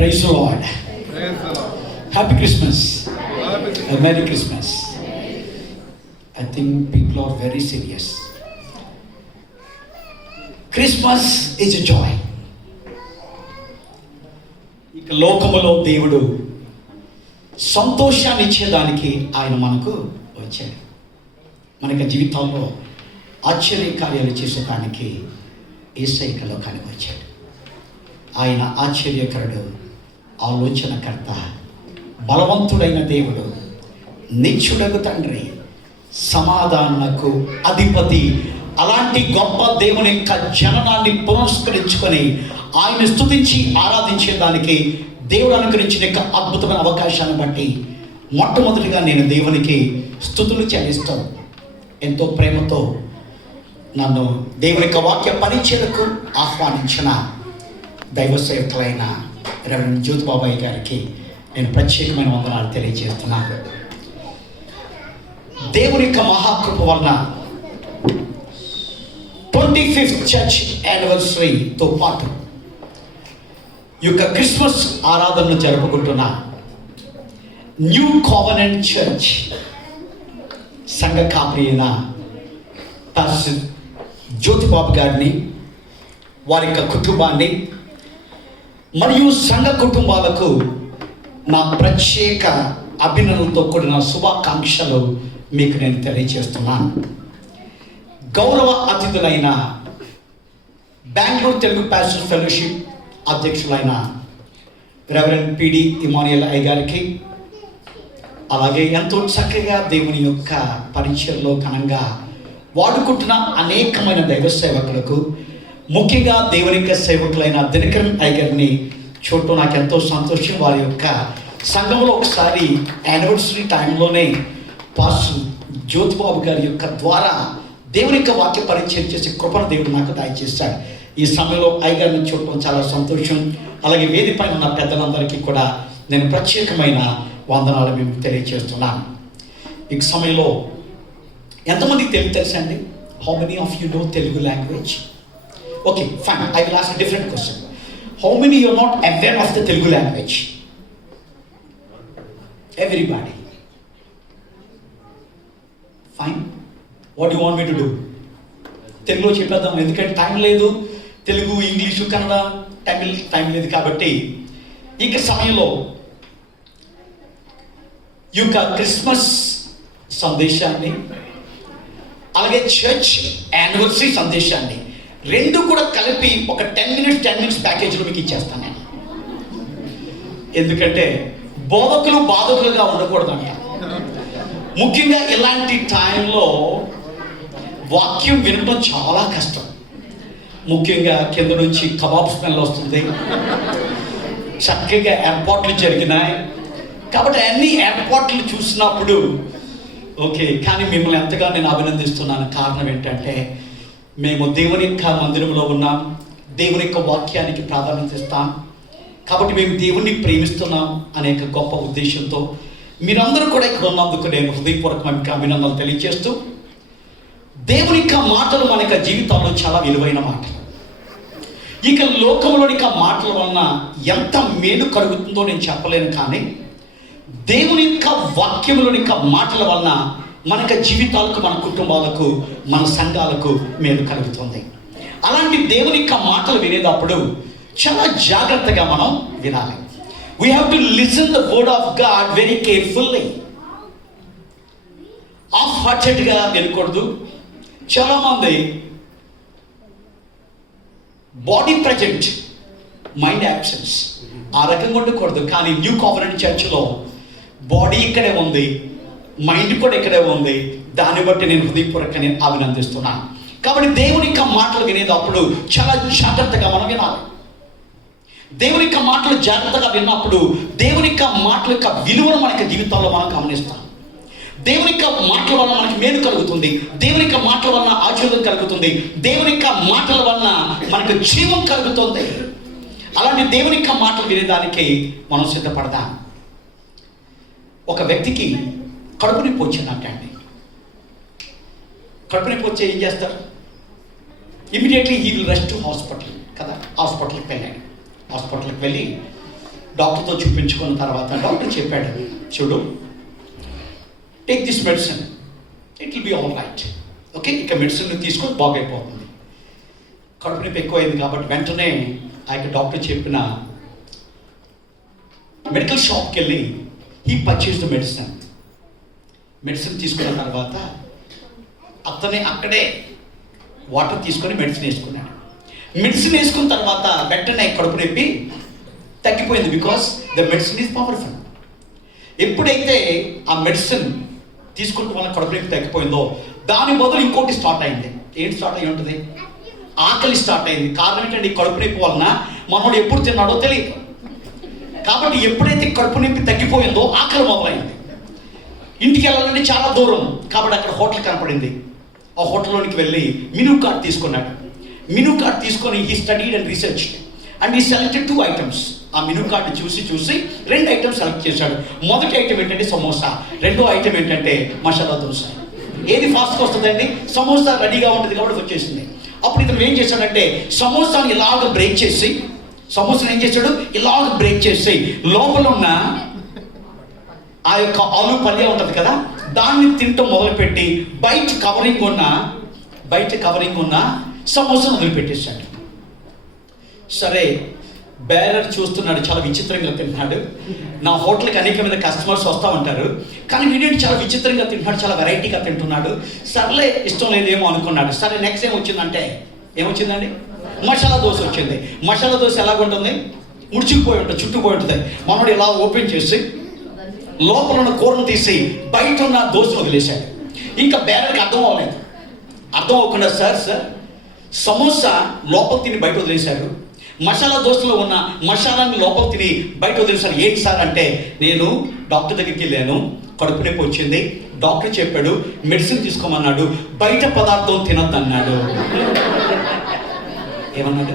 Praise the Lord. Happy Christmas. Merry Christmas. I think people are very serious. Christmas is a joy. ఇక లోకములో దేవుడు సంతోషాన్ని ఇచ్చేదానికి ఆయన మనకు వచ్చాడు. మనకి జీవితంలో ఆశ్చర్య కార్యాలు చేసేదానికి యేసయ్య లోకానికి వచ్చాడు. ఆయన ఆశ్చర్యకరుడు, ఆలోచనకర్త, బలవంతుడైన దేవుడు, నిత్యుడగు తండ్రి, సమాధానకు అధిపతి. అలాంటి గొప్ప దేవుని యొక్క జననాన్ని పురస్కరించుకొని ఆయన స్తుతించి ఆరాధించేదానికి దేవుడు అనుగ్రహించిన యొక్క అద్భుతమైన అవకాశాన్ని బట్టి మొట్టమొదటిగా నేను దేవునికి స్తుతులు చెల్లిస్తాను. ఎంతో ప్రేమతో నన్ను దేవుని యొక్క వాక్య పరిచయకు ఆహ్వానించిన దైవ సేవకులైన రెవరెండ్ జ్యోతిబాబాయ్ గారికి నేను ప్రత్యేకమైన వందనాలు తెలియజేస్తున్నాను. దేవుని యొక్క మహాకృప వలన 25th చర్చ్ యానివర్సరీతో పాటు ఈ యొక్క క్రిస్మస్ ఆరాధనను జరుపుకుంటున్న న్యూ కోవెనెంట్ చర్చ్ సంఘ కాపరి అయిన పాస్టర్ జ్యోతిబాబు గారిని, వారి యొక్క కుటుంబాన్ని మరియు సంఘ కుటుంబాలకు నా ప్రత్యేక అభినందనలతో కూడిన శుభాకాంక్షలు మీకు నేను తెలియజేస్తున్నాను. గౌరవ అతిథులైన బెంగళూరు తెలుగు పాస్టర్స్ ఫెలోషిప్ అధ్యక్షులైన రెవరెండ్ పిడి ఇమానియల్ అయ్య గారికి, అలాగే ఎంతో చక్కగా దేవుని యొక్క పరిచయంలో ఘనంగా వాడుకుంటున్న అనేకమైన దైవ సేవకులకు, ముఖ్యంగా దేవుని యొక్క సేవకులైన దినకరన్ అయ్య గారిని చూడటం నాకు ఎంతో సంతోషం. వారి యొక్క సంఘంలో ఒకసారి యానివర్సరీ టైంలోనే పాస్టర్ జ్యోతిబాబు గారి యొక్క ద్వారా దేవుని యొక్క వాక్య పరిచయం చేసే కృపను దేవుడు నాకు దయచేశాడు. ఈ సమయంలో అయ్యగారిని చూడటం చాలా సంతోషం. అలాగే వేదికపైన ఉన్న పెద్దలందరికీ కూడా నేను ప్రత్యేకమైన వందనాలు మేము తెలియజేస్తున్నాను. ఈ సమయంలో ఎంతమందికి తెలుగు తెలుసండి? How many of you know Telugu language? Okay, fine. I will ask different question. How many you are not aware of the Telugu language? Everybody. Fine. What do you want me to do? తెలుగులో చెప్పేద్దాం, ఎందుకంటే time లేదు. Telugu, English, Kannada time లేదు కాబట్టి ఇక సమయంలో ఈ యొక్క క్రిస్మస్ సందేశాన్ని అలాగే చర్చ్ యానివర్సరీ సందేశాన్ని రెండు కూడా కలిపి ఒక 10 minutes ప్యాకేజ్లో మీకు ఇచ్చేస్తాను నేను. ఎందుకంటే బోధకులు బాధకులుగా ఉండకూడదంట. ముఖ్యంగా ఇలాంటి టైంలో వాక్యం వినడం చాలా కష్టం. ముఖ్యంగా కింద నుంచి కబాబ్ స్మెల్ వస్తుంది. చక్కగా ఏర్పాట్లు జరిగినాయి కాబట్టి అన్ని ఏర్పాట్లు చూసినప్పుడు ఓకే. కానీ మిమ్మల్ని ఎంతగా నేను అభినందిస్తున్నాను. కారణం ఏంటంటే మేము దేవుని యొక్క మందిరంలో ఉన్నాం, దేవుని యొక్క వాక్యానికి ప్రాధాన్యత ఇస్తాం కాబట్టి మేము దేవుణ్ణి ప్రేమిస్తున్నాం అనేక గొప్ప ఉద్దేశంతో మీరందరూ కూడా ఇక్కడ ఉన్నందుకు నేను హృదయపూర్వకమైన అభినందనలు తెలియజేస్తూ, దేవుని యొక్క మాటలు మన యొక్క జీవితాల్లో చాలా విలువైన మాటలు. ఇక లోకంలోని యొక్క మాటల వలన ఎంత మేలు కలుగుతుందో నేను చెప్పలేను, కానీ దేవుని యొక్క వాక్యములోని యొక్క మాటల వలన మన యొక్క జీవితాలకు, మన కుటుంబాలకు, మన సంఘాలకు మేలు కలుగుతుంది. అలాంటి దేవుని యొక్క మాటలు వినేటప్పుడు చాలా జాగ్రత్తగా మనం వినాలి. We have to listen the word of God very carefully. హార్టెడ్గా వినకూడదు. చాలామంది బాడీ ప్రజెంట్, మైండ్ యాబ్సెన్స్, ఆ రకంగా ఉండకూడదు. కానీ న్యూ కోవెనెంట్ చర్చ్లో బాడీ ఇక్కడే ఉంది, మైండ్ కూడా ఇక్కడే ఉంది. దాన్ని బట్టి నేను హృదయపూర్వకంగా అభినందిస్తున్నాను. కాబట్టి దేవుని యొక్క మాటలు వినేటప్పుడు చాలా జాగ్రత్తగా మనం వినాలి. దేవుని యొక్క మాటలు జాగ్రత్తగా విన్నప్పుడు దేవుని యొక్క మాటల యొక్క విలువను మన యొక్క జీవితాల్లో మనం గమనిస్తాం. దేవుని యొక్క మాటల వలన మనకి మేలు కలుగుతుంది, దేవుని యొక్క మాటల వలన ఆశీర్వాదం కలుగుతుంది, దేవుని యొక్క మాటల వలన మనకు జీవం కలుగుతుంది. అలాంటి దేవుని యొక్క మాటలు వినేదానికి మనం సిద్ధపడదాం. ఒక వ్యక్తికి కడుపు నొప్పి వచ్చిందంటండి. కడుపు నొప్పి వచ్చి ఏం చేస్తారు? Immediately he will rush to hospital కదా. హాస్పిటల్కి వెళ్ళాడు. హాస్పిటల్కి వెళ్ళి డాక్టర్తో చూపించుకున్న తర్వాత డాక్టర్ చెప్పాడు, చూడు, take this medicine, it will be all right. Okay, ఇక మెడిసిన్ తీసుకొని బాగైపోతుంది. కడుపు నొప్పి ఎక్కువైంది కాబట్టి వెంటనే ఆ యొక్క డాక్టర్ చెప్పిన మెడికల్ షాప్కి వెళ్ళి హీ పర్చేస్ ద మెడిసిన్ తీసుకున్న తర్వాత అతనే అక్కడే వాటర్ తీసుకొని మెడిసిన్ వేసుకున్నాడు. మెడిసిన్ వేసుకున్న తర్వాత వెంటనే కడుపు నొప్పి తగ్గిపోయింది. Because the medicine is powerful. ఎప్పుడైతే ఆ మెడిసిన్ తీసుకుంటూ వల్ల కడుపు నొప్పి తగ్గిపోయిందో దాని బదులు ఇంకోటి స్టార్ట్ అయింది. ఏంటి స్టార్ట్ అయ్యి ఉంటుంది? ఆకలి స్టార్ట్ అయింది. కారణం ఏంటంటే కడుపు నొప్పి వలన మనోడు ఎప్పుడు తిన్నాడో తెలియదు. కాబట్టి ఎప్పుడైతే కడుపు నొప్పి తగ్గిపోయిందో ఆకలి మొదలైంది. ఇంటికి వెళ్ళాలంటే చాలా దూరం, కాబట్టి అక్కడ హోటల్ కనపడింది. ఆ హోటల్లోనికి వెళ్ళి మెనూ కార్డ్ తీసుకున్నాడు. మెనూ కార్డ్ తీసుకొని he studied and research and he selected 2 items. ఆ మెనూ కార్డు చూసి 2 items సెలెక్ట్ చేశాడు. మొదటి ఐటమ్ ఏంటంటే సమోసా, రెండో ఐటమ్ ఏంటంటే మసాలా దోశ. ఏది ఫాస్ట్గా వస్తుందండి? సమోసా రెడీగా ఉంటుంది కాబట్టి వచ్చేసింది. అప్పుడు ఇతను ఏం చేశాడంటే సమోసాని ఇలాగ బ్రేక్ చేసి లోపల ఉన్న ఆ యొక్క ఆలు పల్య ఉంటుంది కదా, దాన్ని తింటూ మొదలుపెట్టి బయట కవరింగ్ ఉన్న సమోసాను వదిలిపెట్టేశాడు. సరే, బేరర్ చూస్తున్నాడు, చాలా విచిత్రంగా తింటున్నాడు. నా హోటల్కి అనేకమైన కస్టమర్స్ వస్తూ ఉంటారు, కానీ వీడియో చాలా విచిత్రంగా తింటున్నాడు, చాలా వెరైటీగా తింటున్నాడు. సర్లే, ఇష్టం లేదేమో అనుకున్నాడు. సరే, నెక్స్ట్ ఏమొచ్చిందండి? మసాలా దోశ వచ్చింది. మసాలా దోశ ఎలాగుంటుంది? ముడుచుకుపోయి ఉంటుంది, చుట్టుపోయి ఉంటుంది. మనోడు ఇలా ఓపెన్ చేసి లోపల ఉన్న కూరను తీసి బయట ఉన్న దోశను వదిలేశాడు. ఇంకా బేరర్కి అర్థం అవ్వకుండా, సార్ సమోసా లోపల తిని బయట వదిలేశారు, మసాలా దోశలో ఉన్న మసాలాని లోపల తిని బయట వదిలేశారు. ఏంటి సార్ అంటే, నేను డాక్టర్ దగ్గరికి వెళ్ళాను, కడుపు నొప్పి వచ్చింది, డాక్టర్ చెప్పాడు మెడిసిన్ తీసుకోమన్నాడు, బయట పదార్థం తినొద్దన్నాడు. ఏమన్నాడు?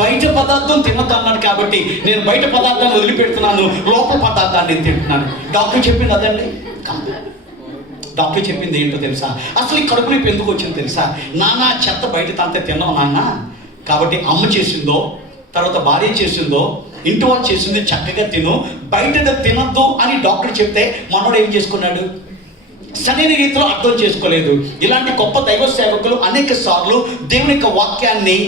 బయట పదార్థం తినొద్దన్నాడు. కాబట్టి నేను బయట పదార్థాన్ని వదిలిపెడుతున్నాను, లోపల పదార్థాన్ని నేను తింటున్నాను. డాక్టర్ చెప్పింది అదండి? కాదు. డాక్టర్ చెప్పింది ఏంటో తెలుసా? అసలు ఈ కడుపు నొప్పి ఎందుకు వచ్చిందో తెలుసా? నానా చెత్త బయట తంతే తిన్నావు నాన్న, కాబట్టి అమ్మ చేసిందో, తర్వాత భార్య చేసిందో, ఇంటి వాళ్ళు చేసింది చక్కగా తిను, బయటది తినద్దు అని డాక్టర్ చెప్తే మనోడు ఏం చేసుకున్నాడు? సరైన రీతిలో అర్థం చేసుకోలేదు. ఇలాంటి గొప్ప దైవ సేవకులు అనేక సార్లు దేవుని యొక్క వాక్యాన్ని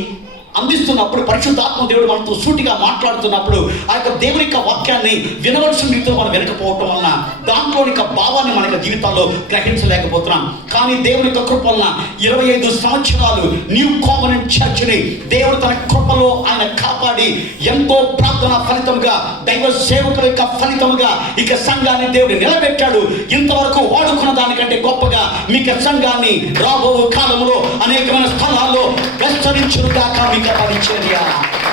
అందిస్తున్నప్పుడు, పరిశుద్ధాత్మ దేవుడు మనతో సూటిగా మాట్లాడుతున్నప్పుడు ఆ యొక్క దేవుని యొక్క వాక్యాన్ని వినవలసిన రీతిలో మనం వినకపోవటం వలన దాంట్లోని యొక్క భావాన్ని మన యొక్క జీవితాల్లో గ్రహించలేకపోతున్నాం. కానీ దేవుని యొక్క కృప వలన 25 సంవత్సరాలు న్యూ కామనెంట్ చర్చ్ని దేవుడు తన కృపలో ఆయన కాపాడి ఎంతో ప్రార్థన ఫలితంగా, దైవ సేవకుల యొక్క ఫలితంగా ఇక సంఘాన్ని దేవుడు నిలబెట్టాడు. ఇంతవరకు వాడుకున్న దానికంటే గొప్పగా మీకు సంఘాన్ని రాబో కాలంలో అనేకమైన స్థలాల్లో విస్తరించుగాక. పరిచర్య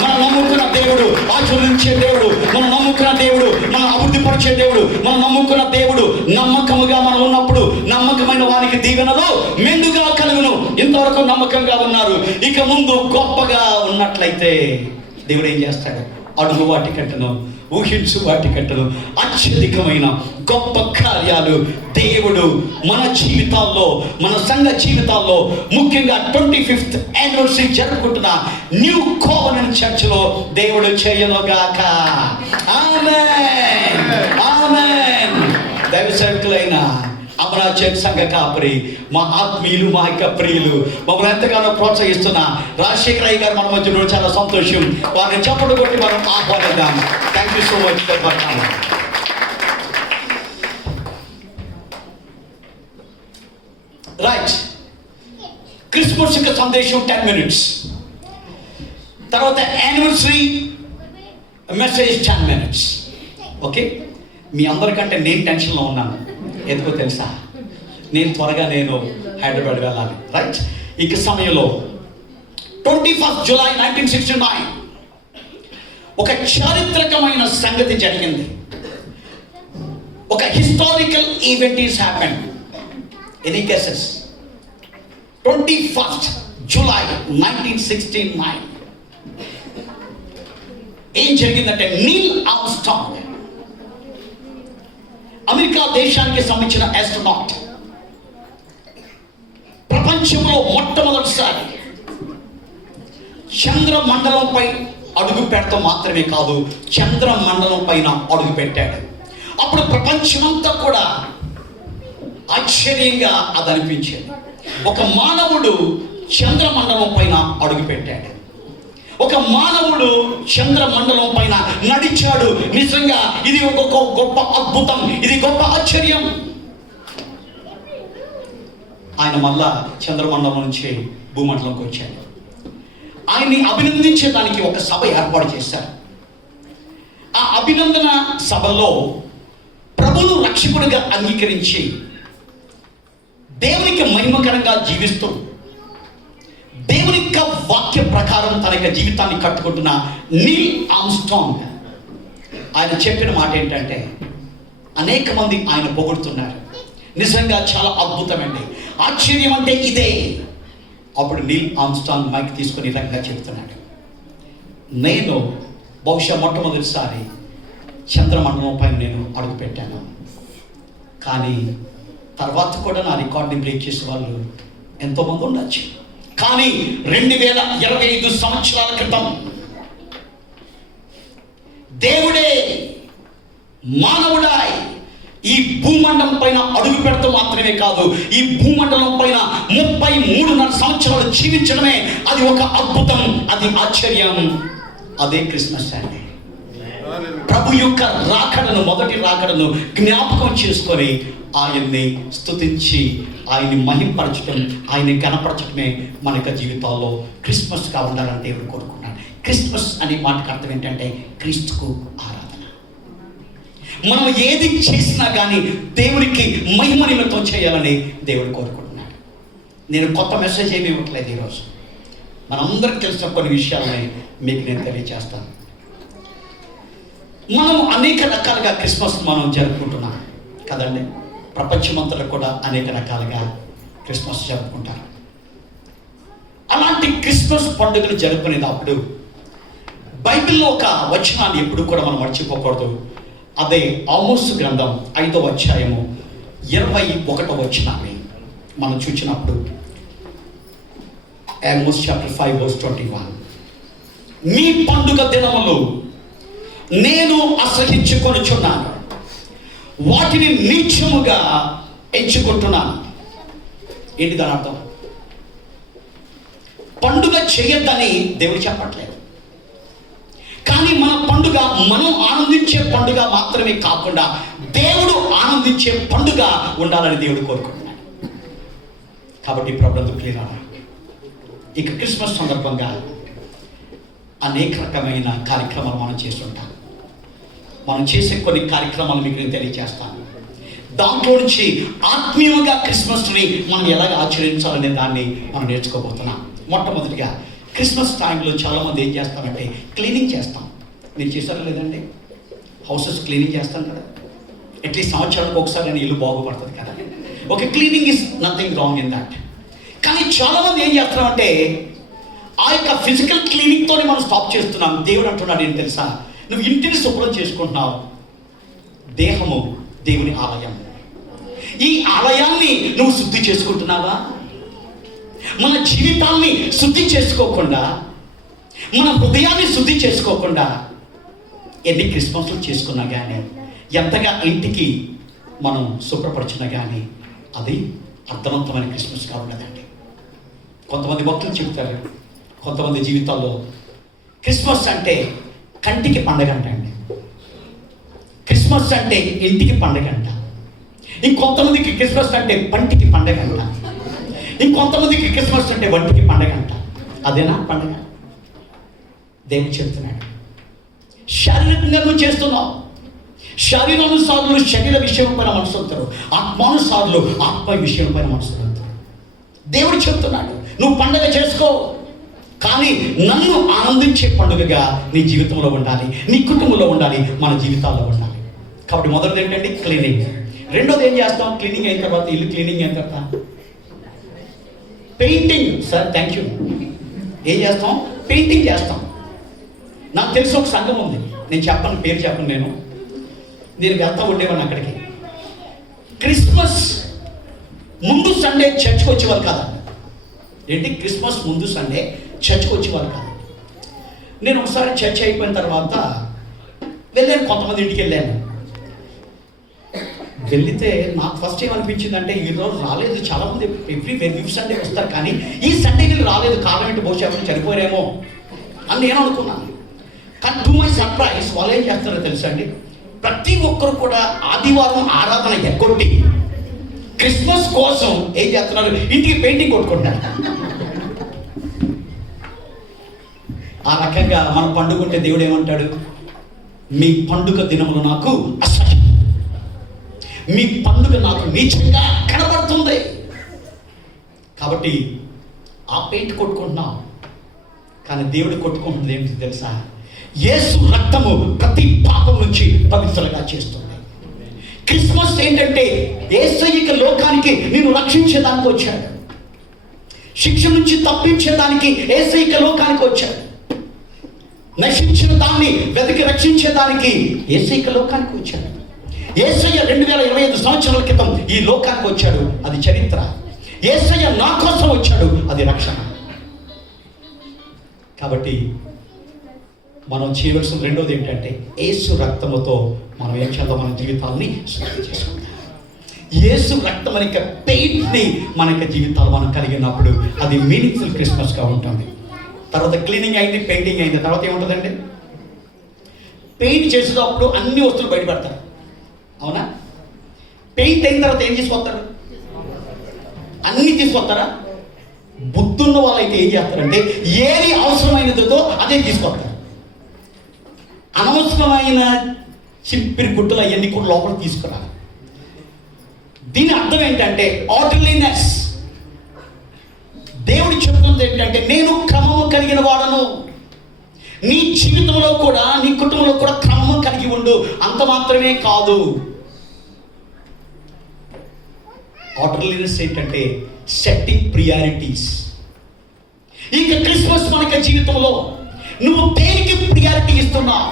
మనం నమ్ముకున్న దేవుడు ఆచరించే దేవుడు, మనం నమ్ముకున్న దేవుడు మనం అభివృద్ధి పరిచే దేవుడు, మనం నమ్ముకున్న దేవుడు నమ్మకముగా మనం ఉన్నప్పుడు నమ్మకమైన వారికి దీవెనలు మెండుగా కలుగును. ఇంతవరకు నమ్మకంగా ఉన్నారు, ఇక ముందు గొప్పగా ఉన్నట్లయితే దేవుడు ఏం చేస్తాడు? అడుగు వాటి కంటను, ఊహించు వాటి కంటను అత్యధికమైన గొప్ప కార్యాలు దేవుడు మన జీవితాల్లో, మన సంఘ జీవితాల్లో, ముఖ్యంగా 25th anniversary జరుపుకుంటున్న న్యూ కోవెనెంట్ చర్చ్లో దేవుడు చేయనుగాక. ఆమేన్, ఆమేన్. దైవ సేవకులైన అమరావతి చర్చ్ సంఘ కాపరి, మా ఆత్మీయులు, మా యొక్క ప్రియులు, మమ్మల్ని ఎంతగానో ప్రోత్సహిస్తున్న రాజశేఖర్ అయ్య గారు మన మధ్యలో చాలా సంతోషం. వారిని చప్పట్లు కొట్టి మనం ఆహ్వానిద్దాం. Thank you so much for coming. Right, Christmas యొక్క సందేశం 10 minutes, తర్వాత యానివర్సరీ మెసేజ్ 10 minutes. ఓకే, మీ అందరికంటే నేను టెన్షన్లో ఉన్నాను. ఎందుకో తెలుసా? నేను త్వరగా హైదరాబాద్ వెళ్ళాలి. రైట్, ఇక సమయంలో 21st July 1969 ఒక చారిత్రకమైన సంగతి జరిగింది. ఒక historical event is happened. Any guesses? 21st July 1969 ఏం జరిగిందంటే, నీల్ ఆర్మ్స్ట్రాంగ్ అమెరికా దేశానికి సంబంధించిన ఆస్ట్రోనాట్, ప్రపంచంలో మొట్టమొదటిసారి చంద్ర మండలంపై అడుగు పెడతాం మాత్రమే కాదు, చంద్రమండలం పైన అడుగు పెట్టాడు. అప్పుడు ప్రపంచమంతా కూడా ఆశ్చర్యంగా అది అనిపించేది. ఒక మానవుడు చంద్రమండలం పైన అడుగు పెట్టాడు, ఒక మానవుడు చంద్రమండలం పైన నడిచాడు. నిజంగా ఇది ఒక గొప్ప అద్భుతం, ఇది గొప్ప ఆశ్చర్యం. ఆయన మళ్ళా చంద్రమండలం నుంచి భూమండలంకి వచ్చాడు. ఆయన్ని అభినందించడానికి ఒక సభ ఏర్పాటు చేశారు. ఆ అభినందన సభలో ప్రభువును రక్షకుడిగా అంగీకరించి దేవునికి మహిమకరంగా జీవిస్తూ దేవుని యొక్క వాక్య ప్రకారం తన యొక్క జీవితాన్ని కట్టుకుంటున్న నీల్ ఆర్మ్స్ట్రాంగ్ ఆయన చెప్పిన మాట ఏంటంటే, అనేక మంది ఆయన పొగుడుతున్నారు. నిజంగా చాలా అద్భుతమండి, ఆశ్చర్యం అంటే ఇదే. అప్పుడు నీల్ ఆర్మ్స్ట్రాంగ్ మైక్ తీసుకొని రకంగా చెప్తున్నాడు, నేను బహుశా మొట్టమొదటిసారి చంద్రమండలం పైన నేను అడుగు పెట్టాను, కానీ తర్వాత కూడా నా రికార్డుని బ్రేక్ చేసే వాళ్ళు ఎంతోమంది ఉండొచ్చు. కానీ 2025 సంవత్సరాల క్రితం దేవుడే మానవుడాయ్ ఈ భూమండలం పైన అడుగు పెడతాం మాత్రమే కాదు, ఈ భూమండలం పైన 33.5 సంవత్సరాలు జీవించడమే అది ఒక అద్భుతం, అది ఆశ్చర్యం. అదే క్రిస్మస్ అండి. ప్రభు యొక్క రాకడను, మొదటి రాకడను జ్ఞాపకం చేసుకొని ఆయన్ని స్తుతించి ఆయన్ని మహింపరచడం, ఆయన్ని కనపరచడమే మన యొక్క జీవితాల్లో క్రిస్మస్గా ఉండాలని దేవుడు కోరుకున్నాడు. క్రిస్మస్ అనే మాటకు అర్థం ఏంటంటే క్రీస్తుకు ఆరాధన. మనం ఏది చేసినా కానీ దేవుడికి మహిమ నిమిత్తం చేయాలని దేవుడు కోరుకుంటున్నాడు. నేను కొత్త మెసేజ్ ఏమీ ఇవ్వట్లేదు ఈరోజు, మనందరికి తెలిసిన కొన్ని విషయాలని మీకు నేను తెలియజేస్తాను. మనం అనేక రకాలుగా క్రిస్మస్ మనం జరుపుకుంటున్నాం కదండి. ప్రపంచమంతటా కూడా అనేక రకాలుగా క్రిస్మస్ జరుపుకుంటారు. అలాంటి క్రిస్మస్ పండుగలు జరుపుకునేటప్పుడు బైబిల్లో ఒక వచనాన్ని ఎప్పుడు కూడా మనం మర్చిపోకూడదు. అదే ఆమోస్ గ్రంథం 5వ అధ్యాయము 21వ వచనాన్ని మనం చూసినప్పుడు, ఆమోస్ చాప్టర్ 5 verse 21, మీ పండుగ దినములు నేను అసహించుకొనుచున్నాను, వాటిని నీచముగా ఎంచుకుంటున్నాను. ఏంటి దాని అర్థం? పండుగ చేయొద్దని దేవుడు చెప్పట్లేదు, కానీ మన పండుగ మనం ఆనందించే పండుగ మాత్రమే కాకుండా దేవుడు ఆనందించే పండుగ ఉండాలని దేవుడు కోరుకుంటున్నాడు. కాబట్టి ప్రభుత్వం క్లియర్. ఇక క్రిస్మస్ సందర్భంగా అనేక రకమైన కార్యక్రమాలు మనం చేస్తుంటాం. మనం చేసే కొన్ని కార్యక్రమాలు మీకు నేను తెలియజేస్తాను. దాంట్లో నుంచి ఆత్మీయంగా క్రిస్మస్ని మనం ఎలాగ ఆచరించాలనే దాన్ని మనం నేర్చుకోబోతున్నాం. మొట్టమొదటిగా క్రిస్మస్ టైంలో చాలామంది ఏం చేస్తారంటే క్లీనింగ్ చేస్తాం. మీరు చేస్తారా లేదండి? హౌసెస్ క్లీనింగ్ చేస్తాం కదా, అట్లీస్ట్ సంవత్సరానికి ఒకసారి అని ఇల్లు బాగుపడుతుంది కదా. Okay, cleaning is nothing wrong in that. కానీ చాలామంది ఏం చేస్తారంటే ఆ యొక్క ఫిజికల్ క్లీనింగ్తోనే మనం స్టాప్ చేస్తున్నాం. దేవుడు అంటున్నాడు ఏంటి తెలుసా, నువ్వు ఇంటిని శుభ్రం చేసుకుంటున్నావు, దేహము దేవుని ఆలయం, ఈ ఆలయాన్ని నువ్వు శుద్ధి చేసుకుంటున్నావా? మన జీవితాన్ని శుద్ధి చేసుకోకుండా, మన హృదయాన్ని శుద్ధి చేసుకోకుండా ఎన్ని క్రిస్మస్లు చేసుకున్నా కానీ, ఎంతగా ఇంటికి మనం శుభ్రపరిచినా కానీ అది అర్థవంతమైన క్రిస్మస్గా ఉండదండి. కొంతమంది భక్తులు చెబుతారు, కొంతమంది జీవితాల్లో క్రిస్మస్ అంటే కంటికి పండగ అంట అండి, క్రిస్మస్ అంటే ఇంటికి పండగ అంట, ఇంకొంతమందికి క్రిస్మస్ అంటే పంటికి పండగ అంట, ఇంకొంతమందికి క్రిస్మస్ అంటే వంటికి పండగ అంట. అదేనా పండగ? దేవుడు చెప్తున్నాడు, శారీరకంగా నువ్వు చేస్తున్నావు, శరీరానుసారులు శరీర విషయం పైన మనసు అవుతారు, ఆత్మానుసారులు ఆత్మ విషయం పైన మనసు అవుతారు. దేవుడు చెప్తున్నాడు నువ్వు పండగ చేసుకో, కానీ నన్ను ఆనందించే పండుగగా నీ జీవితంలో ఉండాలి, నీ కుటుంబంలో ఉండాలి, మన జీవితాల్లో ఉండాలి. కాబట్టి మొదటిది ఏంటంటే క్లీనింగ్. రెండోది ఏం చేస్తాం? క్లీనింగ్ అయిన తర్వాత, ఇల్లు క్లీనింగ్ అయిన తర్వాత పెయింటింగ్. Sir thank you. ఏం చేస్తాం? పెయింటింగ్ చేస్తాం. నాకు తెలిసి ఒక సంఘం ఉంది, నేను చెప్పను, పేరు చెప్పను, నేను వెళ్తా ఉండేవాడిని అక్కడికి. క్రిస్మస్ ముందు సండే చర్చ్కి వచ్చేవాళ్ళు కాదు. ఏంటి? క్రిస్మస్ ముందు సండే చర్చ్కి వచ్చేవాళ్ళు కాదు. నేను ఒకసారి చర్చ అయిపోయిన తర్వాత వెళ్ళాను, కొంతమంది ఇంటికి వెళ్ళాను. వెళితే నాకు ఫస్ట్ ఏమనిపించిందంటే, ఈరోజు రాలేదు చాలామంది, ఎవ్రీ సండే వస్తారు, కానీ ఈ సండే వీళ్ళు రాలేదు, కారణం ఏంటి, బహుశా ఎవరు చనిపోయారేమో అని నేను అనుకున్నాను. కానీ టు మై సర్ప్రైజ్ వాళ్ళు ఏం చేస్తారో తెలుసా అండి, ప్రతి ఒక్కరు కూడా ఆదివారం ఆరాధన ఎగ్గొట్టి క్రిస్మస్ కోసం ఏం చేస్తున్నారు, ఇంటికి పెయింటింగ్ కొట్టుకుంటారు. ఆ రకంగా మనం పండుగంటే దేవుడు ఏమంటాడు, మీ పండుగ దినములు నాకు అసహ్యం, మీ పండుగ నాకు నీచంగా కనబడుతుంది. కాబట్టి ఆ పెయింట్ కొట్టుకుంటున్నాం, కానీ దేవుడు కొట్టుకుంటుంది ఏంటి తెలుసా, యేసు రక్తము ప్రతి పాపం నుంచి పవిత్రంగా చేస్తుంది. క్రిస్మస్ ఏంటంటే యేసయ్య లోకానికి నేను రక్షించేదానికి వచ్చాడు, శిక్ష నుంచి తప్పించేదానికి యేసయ్య లోకానికి వచ్చాడు, నశించిన దాన్ని వెతికి రక్షించేదానికి యేసయ్య లోకానికి వచ్చాడు. యేసయ్య 2025 సంవత్సరాల క్రితం ఈ లోకానికి వచ్చాడు, అది చరిత్ర. యేసయ్య నా కోసం వచ్చాడు, అది రక్షణ. కాబట్టి మనం చేయవలసిన రెండోది ఏంటంటే, యేసు రక్తముతో మనం ఏం చేద్దాం, మన జీవితాలని శుద్ధి చేసుకుందాం. యేసు రక్తం అనే పెయింట్ని మన జీవితాలు మనం కలిగినప్పుడు అది మీనింగ్ఫుల్ క్రిస్మస్గా ఉంటుంది. తర్వాత క్లీనింగ్ అయింది, పెయింటింగ్ అయింది, తర్వాత ఏముంటుందండి, పెయింట్ చేసేటప్పుడు అన్ని వస్తువులు బయటపడతారు, అవునా? పెయింట్ అయిన తర్వాత ఏం తీసుకొస్తారు, అన్ని తీసుకొస్తారా? బుద్ధున్న వాళ్ళైతే ఏం చేస్తారంటే ఏది అవసరమైనదో అదే తీసుకొస్తారు, అనవసరమైన చింపిరి గుడ్డలు అవన్నీ కూడా లోపల తీసుకురాలి. దీని అర్థం ఏంటంటే ఆర్డర్లీనెస్. దేవుడు చెప్తుంది ఏంటంటే, నేను క్రమము కలిగిన వాడను. నీ జీవితంలో కూడా, నీ కుటుంబంలో కూడా క్రమము కలిగి ఉండు. అంత మాత్రమే కాదు, ఆర్డర్లీనెస్ ఏంటంటే సెట్టింగ్ ప్రియారిటీస్. ఇక క్రిస్మస్ మనకి జీవితంలో నువ్వు దేనికి ప్రియారిటీ ఇస్తున్నావు?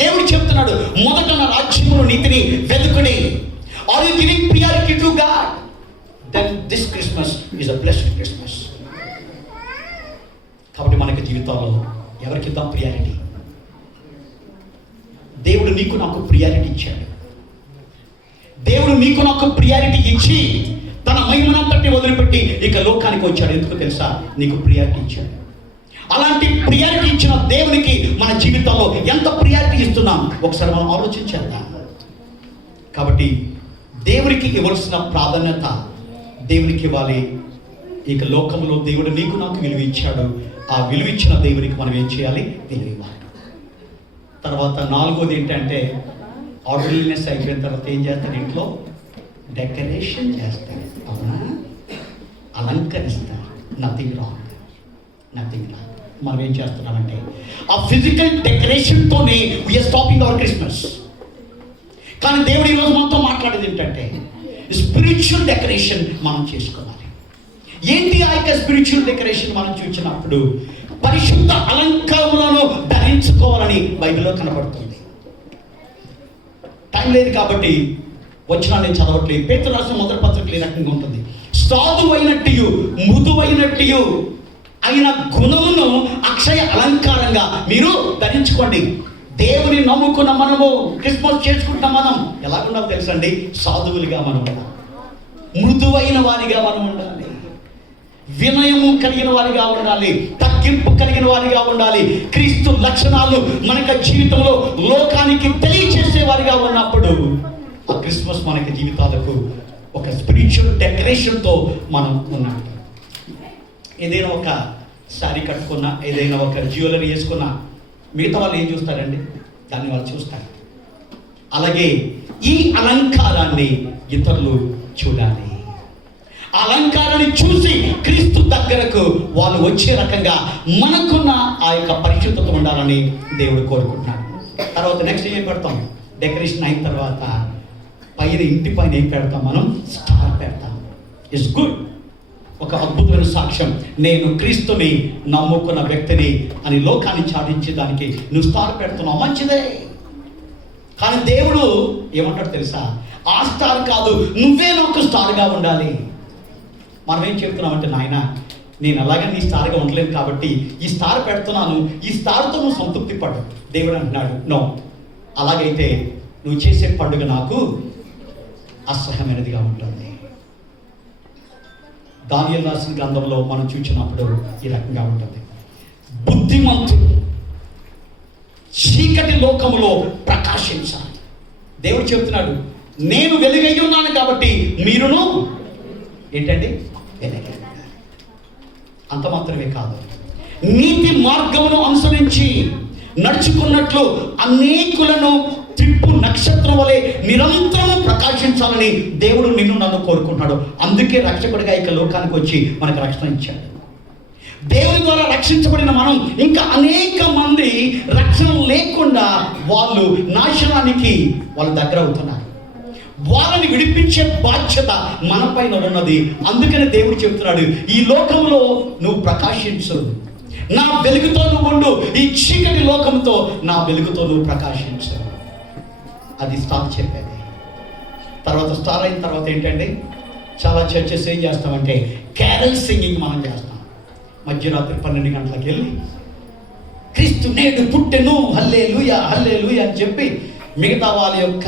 దేవుడు చెప్తున్నాడు, మొదట నా రాజ్యమును నీతిని వెతుకుని. Are you giving priority to God? Then this Christmas is a blessed Christmas. కాబట్టి మనకి జీవితాల్లో ఎవరికి ఇద్దాం ప్రియారిటీ? దేవుడు నీకు నాకు ప్రియారిటీ ఇచ్చాడు. దేవుడు నీకు నాకు ప్రియారిటీ ఇచ్చి తన మహిమనంతటిని వదిలిపెట్టి ఇక లోకానికి వచ్చాడు. ఎందుకు తెలుసా? నీకు ప్రియారిటీ ఇచ్చాడు. అలాంటి ప్రియారిటీ ఇచ్చిన దేవునికి మన జీవితంలో ఎంత ప్రియారిటీ ఇస్తున్నాం ఒకసారి మనం ఆలోచించేద్దాం. కాబట్టి దేవునికి ఇవ్వాల్సిన ప్రాధాన్యత దేవునికి ఇవ్వాలి. ఇక లోకంలో దేవుడు నీకు నాకు విలువ ఇచ్చాడు. ఆ విలువ ఇచ్చిన దేవునికి మనం ఏం చేయాలి? విలువ ఇవ్వాలి. తర్వాత నాలుగోది ఏంటంటే, ఆర్డర్లీనెస్ అయిపోయిన తర్వాత ఏం చేస్తారు? ఇంట్లో డెకరేషన్ చేస్తారు, అవునా? అలంకరిస్తారు. Nothing wrong, nothing wrong. మనం ఏం చేస్తున్నామంటే ఆ ఫిజికల్ డెకరేషన్తోనే వీఆర్ స్టాపింగ్ అవర్ క్రిస్మస్. కానీ దేవుడు ఈరోజు మనతో మాట్లాడేది ఏంటంటే, స్పిరిచువల్ డెకరేషన్ మనం చేసుకోవాలి. ఏంటి ఆ యొక్క స్పిరిచువల్ డెకరేషన్? మనం చూసినప్పుడు పరిశుద్ధ అలంకారములను ధరించుకోవాలని బైబిల్లో కనబడుతుంది. టైం లేదు కాబట్టి వచ్చినా నేను చదవట్లేదు. పేతురు రాసిన మొదటి పత్రికలు ఈ రకంగా ఉంటుంది. సాధువైనట్టు మృదువైనట్టు అయిన గుణమును అక్షయ అలంకారంగా మీరు ధరించుకోండి. దేవుని నమ్ముకున్న మనము క్రిస్మస్ చేసుకుంటాం. మనం ఎలా ఉండాలి తెలుసండి? సాధువులుగా మనం ఉండాలి, మృదువైన వారిగా మనం ఉండాలి, వినయము కలిగిన వారిగా ఉండాలి, తగ్గింపు కలిగిన వారిగా ఉండాలి. క్రీస్తు లక్షణాలు మనకి జీవితంలో లోకానికి తెలియచేసే వారిగా ఉన్నప్పుడు ఆ క్రిస్మస్ మనకి జీవితాలకు ఒక స్పిరిచువల్ డెకరేషన్తో మనం ఉన్నాం. ఏదైనా ఒక శారీ కట్టుకున్నా, ఏదైనా ఒక జ్యువెలరీ వేసుకున్నా మిగతా వాళ్ళు ఏం చూస్తారండి? దాన్ని వాళ్ళు చూస్తారు. అలాగే ఈ అలంకారాన్ని ఇతరులు చూడాలి. అలంకారాన్ని చూసి క్రీస్తు దగ్గరకు వాళ్ళు వచ్చే రకంగా మనకున్న ఆ యొక్క పరిశుద్ధత ఉండాలని దేవుడు కోరుకుంటున్నాడు. తర్వాత నెక్స్ట్ ఏం పెడతాం? డెకరేషన్ అయిన తర్వాత పైన, ఇంటి పైన ఏం పెడతాం? మనం స్టార్ పెడతాం. It's good. ఒక అద్భుతమైన సాక్ష్యం, నేను క్రీస్తుని నమ్ముకున్న వ్యక్తిని అని లోకాన్ని చాటించేదానికి నువ్వు స్టార్ పెడుతున్నావు, మంచిదే. కానీ దేవుడు ఏమంటాడు తెలుసా? ఆ స్టార్ కాదు, నువ్వే నాకు స్టార్గా ఉండాలి. మనం ఏం చెప్తున్నామంటే, నాయన నేను అలాగే నీ స్టార్గా ఉండలేను కాబట్టి ఈ స్టార్ పెడుతున్నాను, ఈ స్టార్తో నువ్వు సంతృప్తి పడు. దేవుడు అంటున్నాడు, నో, అలాగైతే నువ్వు చేసే పండుగ నాకు అసహ్యమైనదిగా ఉంటుంది. దానియేలు రాసిన గ్రంథంలో మనం చూసినప్పుడు ఈ రకంగా ఉంటుంది. బుద్ధిమంతుడు చీకటి లోకములో ప్రకాశించాలి. దేవుడు చెప్తున్నాడు, నేను వెలుగై ఉన్నాను కాబట్టి మీరును ఏంటండి వెలుగై. అంత మాత్రమే కాదు, నీతి మార్గమును అనుసరించి నడుచుకున్నట్లు అనేకులను త్రిప్పు నక్షత్రం వలె నిరంతరం ప్రకాశించాలని దేవుడు నిన్ను నన్ను కోరుకుంటున్నాడు. అందుకే రక్షకుడిగా ఇక లోకానికి వచ్చి మనకు రక్షణ ఇచ్చాడు. దేవుని ద్వారా రక్షించబడిన మనం ఇంకా అనేక మంది రక్షణ లేకుండా వాళ్ళు నాశనానికి వాళ్ళ దగ్గర అవుతున్నారు. వాళ్ళని విడిపించే బాధ్యత మన పైన ఉన్నది. అందుకని దేవుడు చెప్తున్నాడు, ఈ లోకంలో నువ్వు ప్రకాశించు, నా వెలుగుతో నువ్వు ఉండు, ఈ చీకటి లోకంతో నా వెలుగుతో నువ్వు ప్రకాశించు. అది స్టార్ చెప్పేది. తర్వాత స్టార్ అయిన తర్వాత ఏంటంటే, చాలా చర్చెస్ ఏం చేస్తామంటే క్యారల్ సింగింగ్ మనం చేస్తాం. మధ్యరాత్రి 12 గంటలకు వెళ్ళి క్రీస్తు నేడు పుట్టెను హల్లెలూయా హల్లెలూయా అని చెప్పి మిగతా వాళ్ళ యొక్క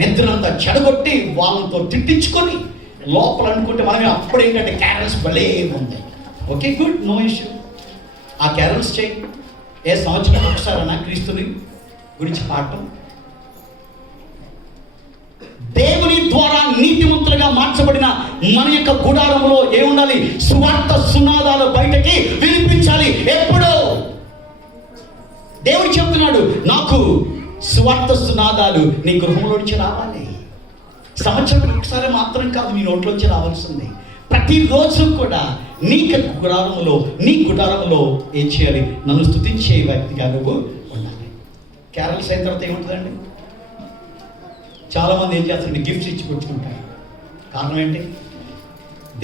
నిద్రనంతా చెడగొట్టి వాళ్ళతో తిట్టించుకొని లోపల అనుకుంటే మనమే అప్పుడు ఏంటంటే క్యారల్స్ భలే ఉంది. Okay, good, no issue. ఆ క్యారల్స్ చేయి. ఏ సంవత్సరం ఒకసారైనా క్రీస్తుని గురించి పాడటం. దేవుని ద్వారా నీతిమంతులుగా మార్చబడిన మన యొక్క గుడారంలో ఏముండాలి? సువార్త సునాదాలు బయటకి వినిపించాలి. ఎప్పుడో దేవుడు చెప్తున్నాడు, నాకు సువార్త సునాదాలు నీ గృహంలో నుంచి రావాలి. సంవత్సరం ఒకసారి మాత్రం కాదు మీ నోట్లోంచి రావాల్సింది. ప్రతిరోజు కూడా నీ గుడారంలో ఏం చేయాలి? నన్ను స్తుతించే వ్యక్తిగా నువ్వు ఉండాలి. క్యారల్స్ అయిన తర్వాత ఏముంటుందండి? చాలామంది ఏం చేస్తారంటే గిఫ్ట్స్ ఇచ్చి పుచ్చుకుంటారు. కారణం ఏంటి?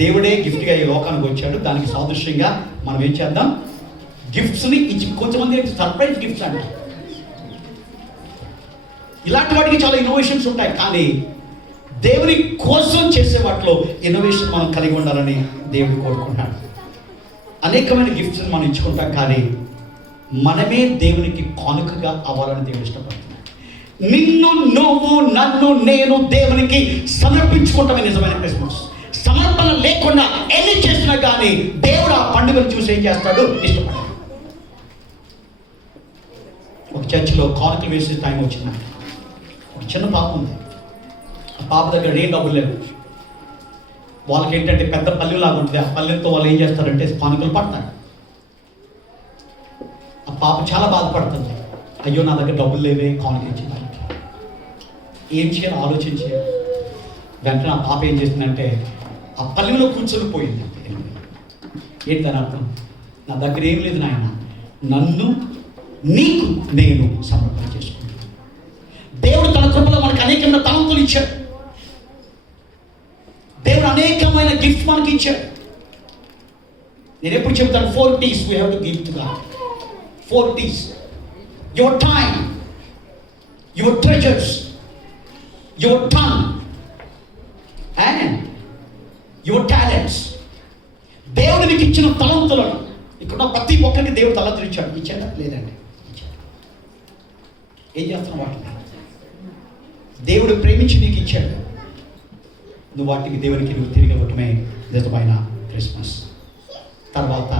దేవుడే గిఫ్ట్గా ఈ లోకానికి వచ్చాడు. దానికి సాదృశ్యంగా మనం ఏం చేద్దాం? గిఫ్ట్స్ని ఇచ్చి, కొంతమంది సర్ప్రైజ్ గిఫ్ట్స్ అంటారు. ఇలాంటి వాటికి చాలా ఇన్నోవేషన్స్ ఉంటాయి. కానీ దేవుని కోసం చేసే వాటిలో ఇన్నోవేషన్ మనం కలిగి ఉండాలని దేవుడు కోరుకుంటాడు. అనేకమైన గిఫ్ట్స్ని మనం ఇచ్చుకుంటాం, కానీ మనమే దేవునికి కానుకగా అవ్వాలని దేవుడు ఇష్టపడుతున్నాడు. నిన్ను నువ్వు నన్ను నేను దేవునికి సమర్పించుకుంటామే నిజమైన క్రిస్మస్. సమర్పణ లేకుండా ఎన్ని చేసినా కానీ దేవుడు ఆ పండుగను చూసి ఏం చేస్తాడు? ఇష్టపడాడు. ఒక చర్చిలో కానుకలు వేసే టైం వచ్చిందంట. ఒక చిన్న పాప ఉంది. ఆ పాప దగ్గర ఏం డబ్బులు లేవు. వాళ్ళకి ఏంటంటే పెద్ద పల్లెలాగా ఉంటుంది. ఆ పల్లెతో వాళ్ళు ఏం చేస్తారంటే కానుకలు పడతారు. ఆ పాప చాలా బాధపడుతుంది. అయ్యో నా దగ్గర డబ్బులు లేవే, కానుక ఇచ్చింది. ఏం చేయాలో ఆలోచించి వెంటనే ఆ పాప ఏం చేసిందంటే ఆ పల్లెలో కూర్చొని పోయింది. ఏంటి దాని అర్థం? నా దగ్గర ఏం లేదు నాయన, నన్ను నీకు నేను సమర్పణ చేసుకుంటాను. దేవుడు తన కృపలో మనకు అనేకమైన తలంతులు ఇచ్చాడు. దేవుడు అనేకమైన గిఫ్ట్ మనకి ఇచ్చాడు. నేను ఎప్పుడు చెప్తాను, 4 T's we have to give to God. 4 T's: your time, your treasures, your tongue and your talents. దేవుడు నీకు ఇచ్చిన తలంతులను, ఇక్కడ ప్రతి ఒక్కరికి దేవుడు తలంతులు ఇచ్చాడు. ఇచ్చాడా? లేదండి, ఇచ్చాడు. ఏం చేస్తున్నావు వాటిని? దేవుడు ప్రేమించి నీకు ఇచ్చాడు. నువ్వు వాటికి దేవునికి నువ్వు తిరిగి ఇవ్వటమే నిజమైన క్రిస్మస్. తర్వాత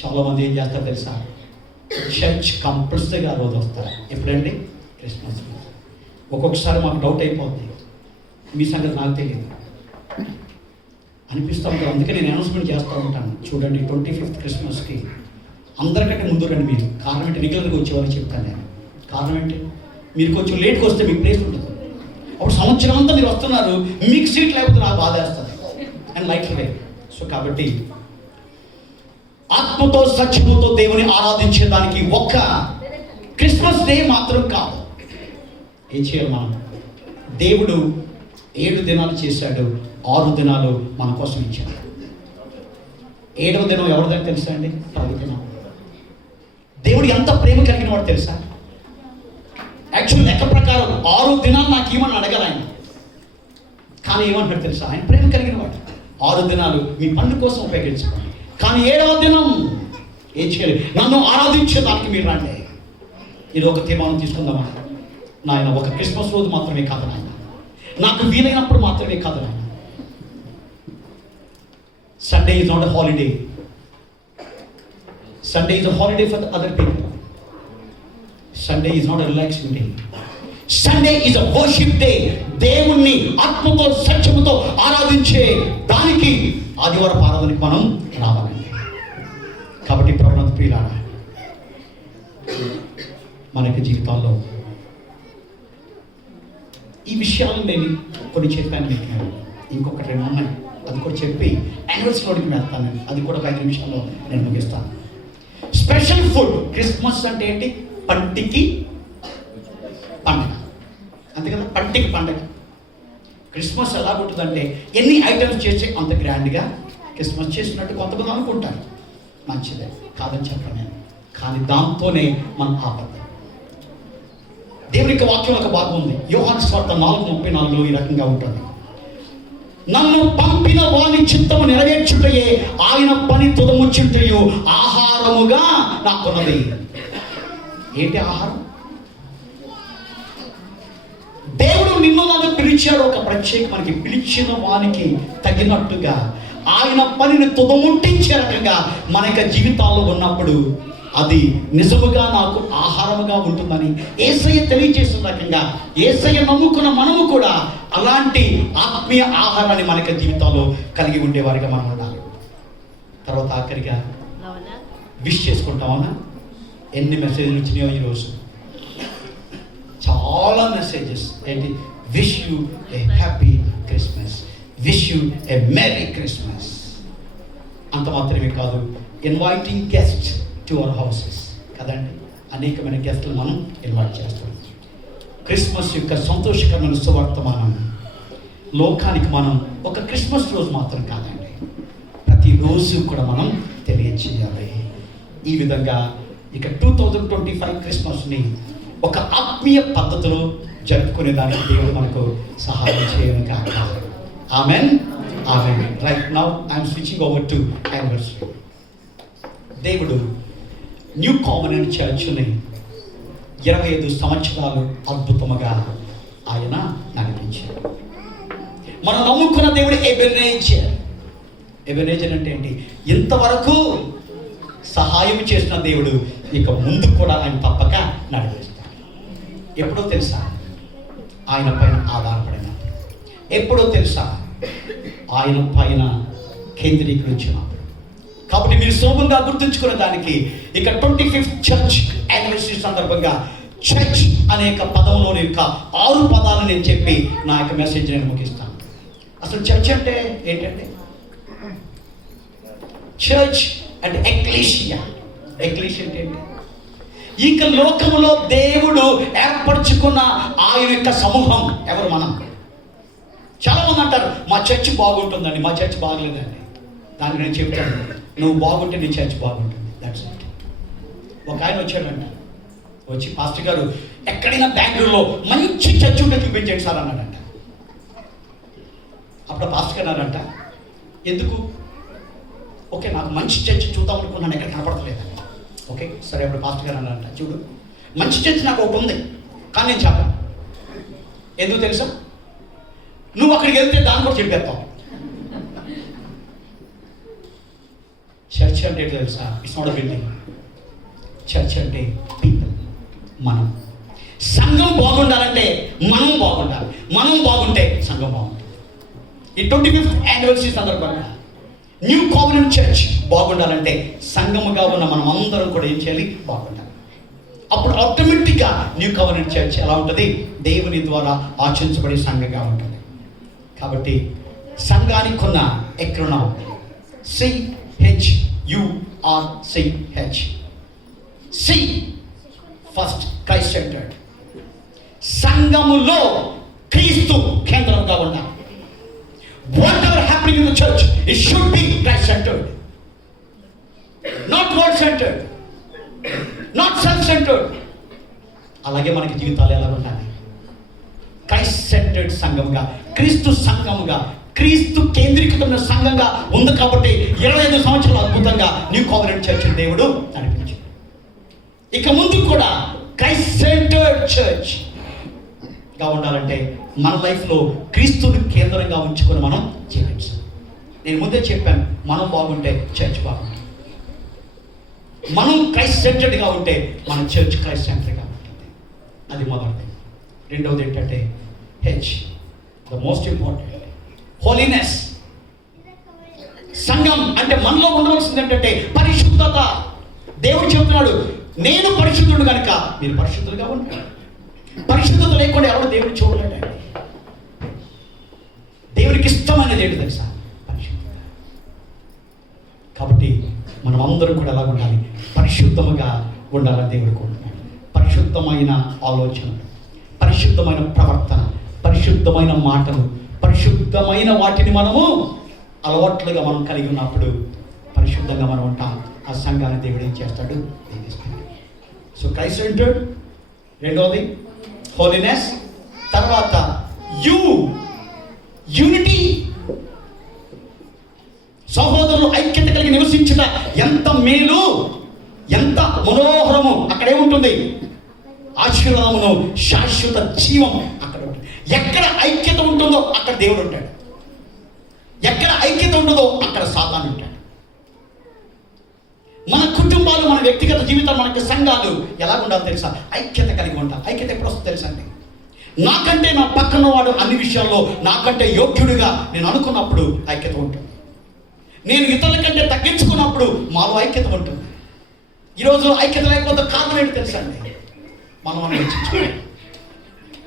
చాలామంది ఏం చేస్తారు తెలుసా? చర్చ్ కంపల్సరీగా ఆ రోజు వస్తారు. ఎప్పుడండి? క్రిస్మస్. ఒక్కొక్కసారి మాకు డౌట్ అయిపోతుంది, మీ సంగతి నాకు తెలియదు అనిపిస్తూ ఉంటాను. అందుకే నేను అనౌన్స్మెంట్ చేస్తూ ఉంటాను, చూడండి 25th క్రిస్మస్కి అందరికంటే ముందు రండి మీరు. కారణం ఏంటి? రెగ్యులర్గా వచ్చేవాళ్ళు చెప్తాను నేను. కారణం ఏంటి? మీరు కొంచెం లేట్కి వస్తే మీకు ప్లేస్ ఉంటుంది. అప్పుడు సంవత్సరం అంతా మీరు వస్తున్నారు, మీకు సీట్ లేకపోతే నాకు బాధ వేస్తుంది అండ్ లైట్ వే. సో కాబట్టి ఆత్మతో సత్యముతో దేవుని ఆరాధించేదానికి ఒక్క క్రిస్మస్ డే మాత్రం కాదు. ఏం చేయాలి మనం? దేవుడు 7 దినాలు చేశాడు, 6 దినాలు మన కోసం ఇచ్చాడు. 7వ దినం ఎవరిదని తెలుసా అండి? ప్రభు దినం. దేవుడు ఎంత ప్రేమ కలిగిన వాడు తెలుసా? యాక్చువల్ లెక్క ప్రకారం 6 దినాలు నాకు ఏమని అడగాలి ఆయన, కానీ ఏమంటాడు తెలుసా? ఆయన ప్రేమ కలిగిన వాడు. 6 దినాలు మీ పనుల కోసం ఉపయోగించుకోండి. కానీ 7వ దినం ఏం చేయాలి? నన్ను ఆరాధించేదానికి మీరు రండి. ఇది ఒక తీర్మానం తీసుకుందామా? నాయన, ఒక క్రిస్మస్ రోజు మాత్రమే కాదు నాయన, నాకు వీలైనప్పుడు మాత్రమే కాదు నాయన. Sunday is not a holiday. Sunday is a holiday for the other people. Sunday is not a relaxing day. Sunday is a worship day. దేవుణ్ణి ఆత్మతో సత్యముతో ఆరాధించే దానికి ఆదివారం ఆరాధనకి మనం రావాలండి. కాబట్టి ప్రభునందు ప్రియులారా, మనకి జీవితాల్లో ఈ విషయాలు నేను కొన్ని చెప్పాను మీకు. ఇంకొకటి 2 ఉన్నాయి, అది కూడా చెప్పి యానివర్సరీలోకి వెళ్తాను నేను. అది కూడా ఒక 5 నిమిషాల్లో నేను ముగిస్తాను. Special food. క్రిస్మస్ అంటే ఏంటి? పంటికి పండగ, అంతే కదా? పంటికి పండగ. క్రిస్మస్ ఎలా ఉంటుందంటే ఎన్ని ఐటమ్స్ చేస్తే అంత గ్రాండ్గా క్రిస్మస్ చేసినట్టు కొంతమంది అనుకుంటారు. మంచిదే, కాదని చెప్పను నేను, కానీ దాంతోనే మనం ఆపద్దాం. దేవుని యొక్క వాక్యం ఒక భాగం ఉంది. యోహాను సువార్త 4:34లో ఈ రకంగా ఉంటుంది. నన్ను పంపిన వాని చిత్తము నెరవేర్చుటయే ఆయన పని తుదముచ్చుటయు ఆహారముగా నాకున్నది. ఏంటి ఆహారం? దేవుడు నిన్ను నన్ను పిలిచాడు. ఒక ప్రత్యేక మనకి పిలిచిన వానికి తగినట్టుగా ఆయన పనిని తుదముట్టించే రకంగా మన యొక్క జీవితాల్లో ఉన్నప్పుడు అది నిజముగా నాకు ఆహారముగా ఉంటుందని యేసయ్య తెలియజేసిన రకంగా యేసయ్య నమ్ముకున్న మనము కూడా అలాంటి ఆత్మీయ ఆహారాన్ని మన యొక్క జీవితాల్లో కలిగి ఉండేవారిగా మనం ఉండాలి. తర్వాత ఆఖరిగా విష్ చేసుకుంటామన్నా. ఎన్ని మెసేజ్లు వచ్చినాయో ఈరోజు, చాలా మెసేజెస్. ఏంటి? Wish you a happy Christmas, wish you a merry Christmas. అంత మాత్రమే కాదు, inviting guest to our houses కదండి. అనేకమైన గెస్టులు మనం ఇన్వైట్ చేస్తాం. క్రిస్మస్ యొక్క సంతోషకరమైన సువర్తమానం లోకానికి మనం ఒక క్రిస్మస్ రోజు మాత్రం కాదండి, ప్రతిరోజు కూడా మనం తెలియచేయాలి. ఈ విధంగా ఇక 2025 క్రిస్మస్ని ఒక ఆత్మీయ పద్ధతిలో జరుపుకునే దానికి దేవుడు మనకు సహాయం చేయను కాక. Amen, amen. Right now I'm switching over to anniversary. దేవుడు న్యూ కామనెంట్ చర్చ్ని 25 సంవత్సరాలు అద్భుతముగా ఆయన నడిపించారు. మనం నమ్ముకున్న దేవుడు ఎబెనేజర్. ఎబెనేజర్ అంటే ఏంటి? ఇంతవరకు సహాయం చేసిన దేవుడు ఇక ముందు కూడా ఆయన తప్పక నడిపిస్తాడు. ఎప్పుడో తెలుసా? ఆయన పైన ఆధారపడినప్పుడు. ఎప్పుడో తెలుసా? ఆయన పైన కేంద్రీకరించినప్పుడు. కాబట్టి మీరు సులభంగా గుర్తుంచుకునే దానికి ఇక 25th చర్చ్ యానివర్సరీ సందర్భంగా చర్చ్ అనేక పదంలోని యొక్క 6 పదాలు నేను చెప్పి నా యొక్క మెసేజ్ నేను ముగిస్తాను. అసలు చర్చ్ అంటే ఏంటంటే, చర్చ్ అంటే ఎక్లీషియా. ఎక్లీషియా అంటే ఏంటి? ఇక లోకములో దేవుడు ఏర్పరచుకున్న ఆయన యొక్క సమూహం. ఎవరు? మనం. చాలా మంది అంటారు మా చర్చ్ బాగుంటుందండి, మా చర్చ్ బాగలేదండి. దానికి నేను చెప్తాను, నువ్వు బాగుంటే నీ చర్చ్ బాగుంటుంది. That's it. ఒక ఆయన వచ్చాడంట, వచ్చి పాస్టర్ గారు ఎక్కడైనా బెంగళూరులో మంచి చర్చ్ ఉంటే చూపించండి సార్ అన్నాడంట. అప్పుడు పాస్టర్ గారు అన్నారంట, ఎందుకు? ఓకే, నాకు మంచి చర్చ్ చూద్దాం అనుకున్నాను, ఎక్కడ కనపడతలేదండి. ఓకే సరే, అప్పుడు పాస్టర్ గారు అన్నారంట, చూడు మంచి చర్చ్ నాకు ఒకటి ఉంది, కానీ నేను చెప్పాను. ఎందుకు తెలుసా? నువ్వు అక్కడికి వెళ్తే దాన్ని కూడా చెప్పేస్తావు. చర్చ్ అంటే తెలుసా? It's not a building. Church అంటే పీపుల్, మనం. సంఘం బాగుండాలంటే మనం బాగుండాలి, మనం బాగుంటే సంఘం బాగుంటుంది. ఈ 25th యానివర్సరీ సందర్భంగా న్యూ కామనెంట్ చర్చ్ బాగుండాలంటే సంఘముగా ఉన్న మనం అందరం కూడా ఏం చేయాలి? బాగుండాలి. అప్పుడు ఆటోమేటిక్గా న్యూ కామనెంట్ చర్చ్ ఎలా ఉంటుంది? దేవుని ద్వారా ఆచరించబడే సంఘంగా ఉంటుంది. కాబట్టి సంఘానికి ఉన్న ఎక్రోనం CHURCH. C first Christ centred. సంఘములో క్రీస్తు కేంద్రంగా ఉండాలి. Whatever happening in the church, it should be Christ centered, not world centered, not self centered. అలాగే మనకి జీవితాలు ఎలా ఉండాలి? క్రైస్ట్ సెంటర్డ్ సంఘంగా, క్రీస్తు సంఘముగా, క్రీస్తు కేంద్రీకృతమైన సంఘంగా ఉంది కాబట్టి 25 సంవత్సరాలు అద్భుతంగా న్యూ కోవెనెంట్ చర్చ్ దేవుడు నడిపించాడు. ఇక ముందు కూడా క్రైస్ట్ సెంటర్డ్ చర్చ్ గా ఉండాలంటే మన లైఫ్లో క్రీస్తుని కేంద్రంగా ఉంచుకొని మనం జీవించాలి. నేను ముందే చెప్పాను, మనం బాగుంటే చర్చ్ బాగుంటుంది. మనం క్రైస్ట్ సెంటర్డ్గా ఉంటే మన చర్చ్ క్రైస్ట్ సెంటర్గా ఉంటుంది. అది మొదటిది. రెండవది ఏంటంటే ద మోస్ట్ ఇంపార్టెంట్ హోలీనెస్. సంఘం అంటే మనలో ఉండవలసింది ఏంటంటే పరిశుద్ధత. దేవుడు చెప్తున్నాడు, నేను పరిశుద్ధుడు కనుక మీరు పరిశుద్ధులుగా ఉంటారు. పరిశుద్ధత లేకుండా ఎవరు దేవుడు చూడలేడండి. దేవుడికి ఇష్టమైనది ఏంటి తెలుసా? పరిశుద్ధత. కాబట్టి మనం అందరం కూడా ఎలా ఉండాలి? పరిశుద్ధముగా ఉండాలని దేవుడు కోరుతున్నాడు. పరిశుద్ధమైన ఆలోచన, పరిశుద్ధమైన ప్రవర్తన, పరిశుద్ధమైన మాటలు, పరిశుద్ధమైన వాటిని మనము అలవాట్లుగా మనం కలిగి ఉన్నప్పుడు పరిశుద్ధంగా మనం ఉంటాం. ఆ సంఘాన్ని దేవుడు ఏం చేస్తాడు? దీవిస్తాడు. సో క్రైస్ట్ సెంటర్డ్, రెండవది హోలీనెస్, తర్వాత యూనిటీ. సహోదరులు ఐక్యత కలిగి నివసించుట ఎంత మేలు, ఎంత మనోహరము. అక్కడేముంటుంది? ఆశీర్వాదమును, శాశ్వత జీవం అక్కడ ఉంటుంది. ఎక్కడ ఐక్యత ఉంటుందో అక్కడ దేవుడు ఉంటాడు. ఎక్కడ ఐక్యత ఉండదో అక్కడ సాతాను ఉంటాడు. మన కుటుంబాలు, మన వ్యక్తిగత జీవితం, మనకి సంఘాలు ఎలా ఉండాలో తెలుసా? ఐక్యత కలిగి ఉంటాం. ఐక్యత ఎప్పుడు వస్తుందో తెలుసా అండి? నాకంటే నా పక్కన వాడు అన్ని విషయాల్లో నాకంటే యోగ్యుడిగా నేను అనుకున్నప్పుడు ఐక్యత ఉంటుంది. నేను ఇతరుల కంటే తగ్గించుకున్నప్పుడు మాలో ఐక్యత ఉంటుంది. ఈరోజు ఐక్యత లేకపోతే కారణం ఏంటి తెలుసా అండి? మనం ఆలోచించుకోవాలి.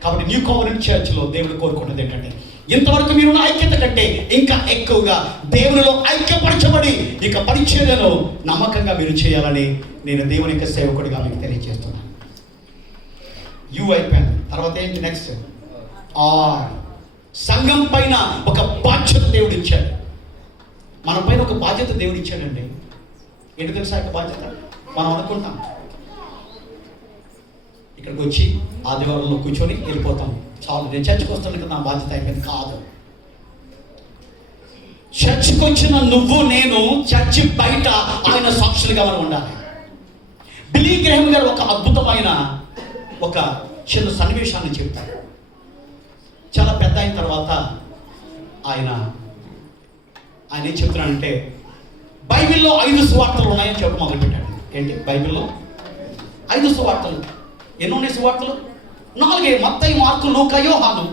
కాబట్టి న్యూ కోవెనెంట్ చర్చ్లో దేవుడు కోరుకున్నది ఏంటంటే, ఇంతవరకు మీరున్న ఐక్యత కంటే ఇంకా ఎక్కువగా దేవునిలో ఐక్యపరచబడి ఇక పరిచర్యలో నమ్మకంగా మీరు చేయాలని నేను దేవుని యొక్క సేవకుడిగా మీకు తెలియజేస్తున్నాను. అయిపోయింది. తర్వాత ఏంటి నెక్స్ట్? సంఘం పైన ఒక బాధ్యత దేవుడు ఇచ్చాడు. మన పైన ఒక బాధ్యత దేవుడు ఇచ్చాడండి. ఏంటి తెలుసా యొక్క బాధ్యత? మనం అనుకుంటాం ఇక్కడికి వచ్చి ఆదివారంలో కూర్చొని వెళ్ళిపోతాం, చాలు నేను చర్చకు వస్తాను కదా నా బాధ్యత అయిపోయింది. కాదు. చర్చ్కి వచ్చిన నువ్వు నేను చర్చి బయట ఆయన సాక్షులుగా మనం ఉండాలి. బిలీ గ్రహం గారు ఒక అద్భుతమైన ఒక చిన్న సన్నివేశాన్ని చెప్తారు. చాలా పెద్ద అయిన తర్వాత ఆయన ఏం చెప్తున్నాడంటే, బైబిల్లో 5 సువార్తలు ఉన్నాయని చెప్పడం మొదలుపెట్టాడు. ఏంటి బైబిల్లో 5 సువార్తలు? ఎన్ని ఉన్నాయి సువార్తలు? 4. మత్తయి, మార్కు, లూకా, యోహాను.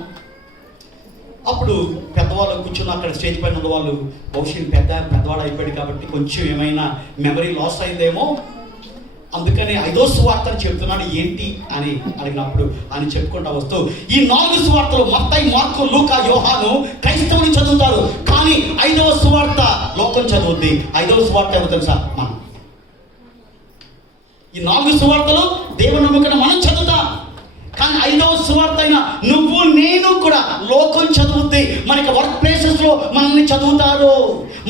అప్పుడు పెద్దవాళ్ళు కూర్చుని అక్కడ స్టేజ్ పైన ఉన్న వాళ్ళు బహుశా పెద్దవాడు అయిపోయాడు కాబట్టి కొంచెం ఏమైనా మెమరీ లాస్ అయిందేమో, అందుకని 5వ సువార్తను చెప్తున్నాడు ఏంటి అని అడిగినప్పుడు ఆయన చెప్పుకుంటా వస్తూ, ఈ 4 సువార్తలు మత్తయి, మార్కు, లూకా, యోహాను క్రైస్తవుని చదువుతారు, కానీ 5వ సువార్త లోకం చదువుద్ది. 5వ సువార్త ఏమో తెలుసా? మనం. ఈ 4 సువార్తలు దేవుని నమ్మకం మనం చదువుతాం, కానీ 5వ సువార్త అయినా నువ్వు నేను కూడా లోకం చదువుద్ది. మనకి వర్క్ ప్లేసెస్లో మనల్ని చదువుతారు,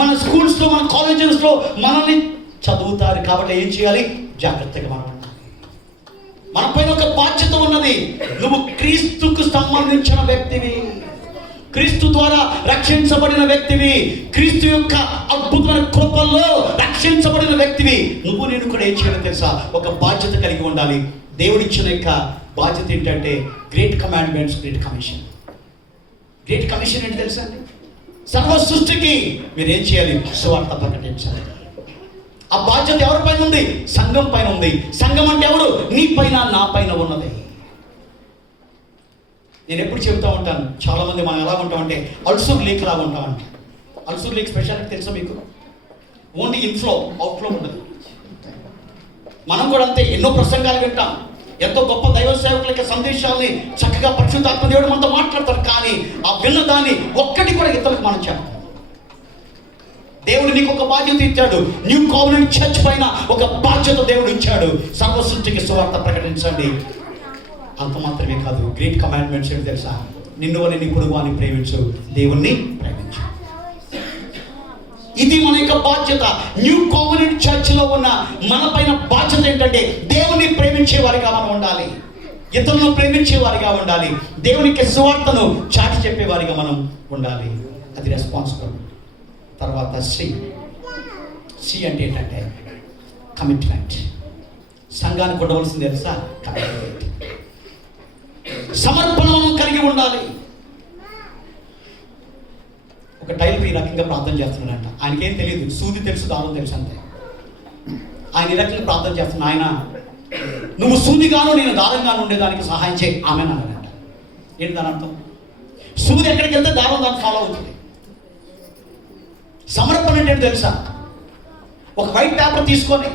మన స్కూల్స్లో, మన కాలేజెస్లో మనల్ని చదువుతారు. కాబట్టి ఏం చేయాలి? జాగ్రత్తగా మనం ఉండాలి. మన పైన ఒక బాధ్యత ఉన్నది. నువ్వు క్రీస్తుకు సంబంధించిన వ్యక్తివి, క్రీస్తు ద్వారా రక్షించబడిన వ్యక్తివి, క్రీస్తు యొక్క అద్భుతమైన కృపల్లో రక్షించబడిన వ్యక్తివి. నువ్వు నేను కూడా ఏం చేయాలో తెలుసా? ఒక బాధ్యత కలిగి ఉండాలి. దేవుడిచ్చిన యొక్క బాధ్యత ఏంటంటే great commandments, great commission. Great commission ఏంటి తెలుసా అండి? సర్వ సృష్టికి మీరు ఏం చేయాలి? సువార్త ప్రకటించాలి. ఆ బాధ్యత ఎవరి పైన ఉంది? సంఘం పైన ఉంది. సంఘం అంటే ఎవరు? నీ పైన, నా పైన ఉన్నది. నేను ఎప్పుడు చెబుతూ ఉంటాను, చాలామంది మనం ఎలా ఉంటామంటే అల్సూర్ లీక్ లాగా ఉంటామంట. అల్సూర్ లీక్ స్పెషాలిటీ తెలుసా మీకు? ఓన్లీ ఇన్ఫ్లో, అవుట్ఫ్లో ఉండదు. మనం కూడా అంతే. ఎన్నో ప్రసంగాలు వింటాం, ఎంతో గొప్ప దైవ సేవకుల యొక్క సందేశాలని చక్కగా పరిశుద్ధాత్మ దేవుడు మనతో మాట్లాడతారు, కానీ ఆ విన్న దాన్ని ఒక్కటి కూడా ఇతరులకు మనం చెప్పాలి. దేవుడు నీకు ఒక బాధ్యత ఇచ్చాడు. న్యూ కోవెనెంట్ చర్చ్ పైన ఒక బాధ్యత దేవుడు ఇచ్చాడు. సర్వ సృష్టికి సువార్త ప్రకటించండి. అంత మాత్రమే కాదు, గ్రేట్ కమాండ్మెంట్స్ ఏంటి తెలుసా? నిన్ను అని నీ పొరుగు అని ప్రేమించు, దేవుణ్ణి ప్రేమించు. ఇది మన యొక్క బాధ్యత. న్యూ కోవెనెంట్ చర్చ్లో ఉన్న మన పైన బాధ్యత ఏంటంటే దేవుణ్ణి ప్రేమించే వారిగా మనం ఉండాలి, ఇతరులను ప్రేమించే వారిగా ఉండాలి, దేవునికి సువార్తను చాటి చెప్పే వారిగా మనం ఉండాలి. అది రెస్పాన్సిబుల్. తర్వాత సి అంటే ఏంటంటే కమిట్మెంట్. సంఘానికి ఉండవలసింది తెలుసా? కమిట్మెంట్, సమర్పణను కలిగి ఉండాలి. ఒక టైలర్ ఈ రకంగా ప్రార్థన చేస్తున్నాడంట. ఆయనకేం తెలియదు, సూది తెలుసు, దారం తెలుసు అంతే. ఆయన ఈ రకంగా ప్రార్థన చేస్తున్నా, ఆయన నువ్వు సూదిగాను నేను దారంగాను ఉండేదానికి సహాయం చేయి ఆమె అన్నాడంట. ఏంటి దాని అర్థం? సూది ఎక్కడికి వెళ్తే దారం దాన్ని ఫాలో అవుతుంది. సమర్పణ ఏంటంటే తెలుసా? ఒక వైట్ పేపర్ తీసుకొని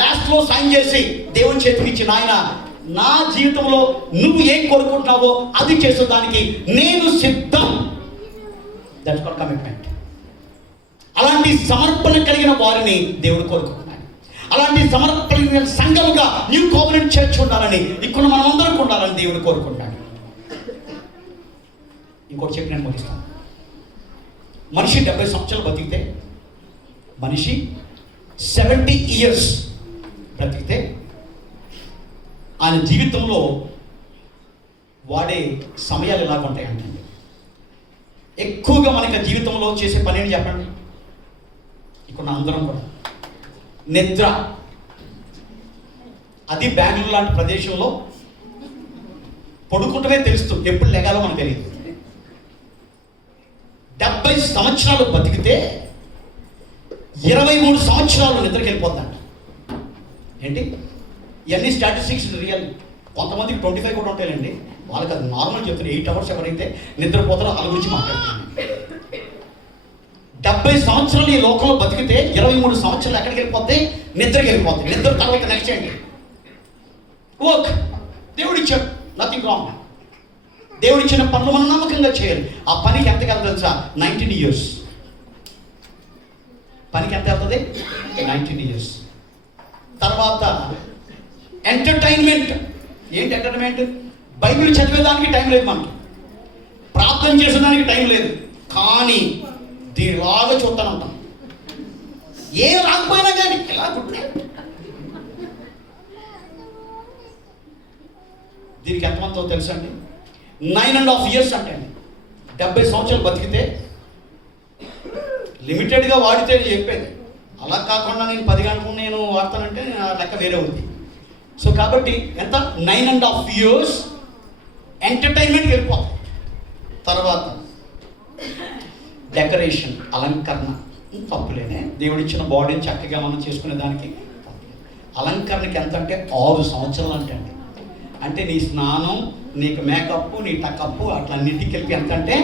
లాస్ట్లో సైన్ చేసి దేవుని చేతికి ఇచ్చి, నాయన నా జీవితంలో నువ్వు ఏం కోరుకుంటున్నావో అది చేసేదానికి నేను సిద్ధం. That's called commitment. అలాంటి సమర్పణ కలిగిన వారిని దేవుడు కోరుకుంటున్నాడు. అలాంటి సమర్పణ కలిగిన సంఘముగా న్యూ కోవెనెంట్ చర్చ్ ఉండాలని, ఇక్కడ మనం అందరం ఉండాలని దేవుడు కోరుకుంటాడు. ఇంకోటి చెప్పి నేను ముగిస్తాను. మనిషి 70 సంవత్సరాలు బతికితే, మనిషి 70 years బ్రతికితే ఆయన జీవితంలో వాడే సమయాలు ఎలాగ ఉంటాయంటే, ఎక్కువగా మనకి జీవితంలో చేసే పని ఏంటి చెప్పండి? ఇక్కడ అందరం కూడా నిద్ర. అది బెంగళూరు లాంటి ప్రదేశంలో పడుకుంటూనే తెలుస్తూ ఎప్పుడు లెగాలో మనకు తెలియదు. 70 సంవత్సరాలు బతికితే 23 సంవత్సరాలు నిద్రకి వెళ్ళిపోతాడు. ఏంటి ఇవన్నీ స్టాటిస్టిక్స్ రియల్. కొంతమందికి 25 కూడా ఉంటాయండి. వాళ్ళకి అది నార్మల్ చెప్తారు. 8 hours ఎవరైతే నిద్రపోతారో వాళ్ళ గురించి మాట్లాడుతున్నాను. 70 సంవత్సరాలు ఈ లోకంలో బతికితే 23 సంవత్సరాలు ఎక్కడికి వెళ్ళిపోతే? నిద్రకి వెళ్ళిపోతాయి. నిద్ర తర్వాత నెక్స్ట్ ఏంటి? వర్క్. దేవుడు ఇచ్చాడు, నథింగ్ రాంగ్. దేవుడు ఇచ్చిన పనులు మనం నమ్మకంగా చేయాలి. ఆ పనికి ఎంత వెళ్తుంది తెలుసా? 19 years. పనికి ఎంత వెళ్తుంది? 19 years. తర్వాత ఎంటర్టైన్మెంట్. ఏంటి ఎంటర్టైన్మెంట్? బైబిల్ చదివేదానికి టైం లేదు, మనకి ప్రార్థన చేసేదానికి టైం లేదు. కానీ దీనిలాగా చూస్తాను ఉంటాం. ఏం రాకపోయినా కానీ ఎలా కుట్టే. దీనికి ఎంతమందితో తెలుసు అండి? 9.5 years అంటే అండి. 70 సంవత్సరాలు బతికితే లిమిటెడ్గా వాడితే నేను చెప్పేది. అలా కాకుండా నేను 10 గంటలు నేను వాడతానంటే ఆ లెక్క వేరే ఉంది. సో కాబట్టి ఎంత? 9.5 years ఎంటర్టైన్మెంట్కి వెళ్ళిపోతాం. తర్వాత డెకరేషన్, అలంకరణ. తప్పులేనే, దేవుడిచ్చిన బాడీని చక్కగా మనం చేసుకునే దానికి అలంకరణకి ఎంత అంటే 6 సంవత్సరాలు అంటే అండి. అంటే నీ స్నానం, నీకు మేకప్, నీ టకప్ అట్లన్నింటికి వెళ్ళి ఎంత అంటే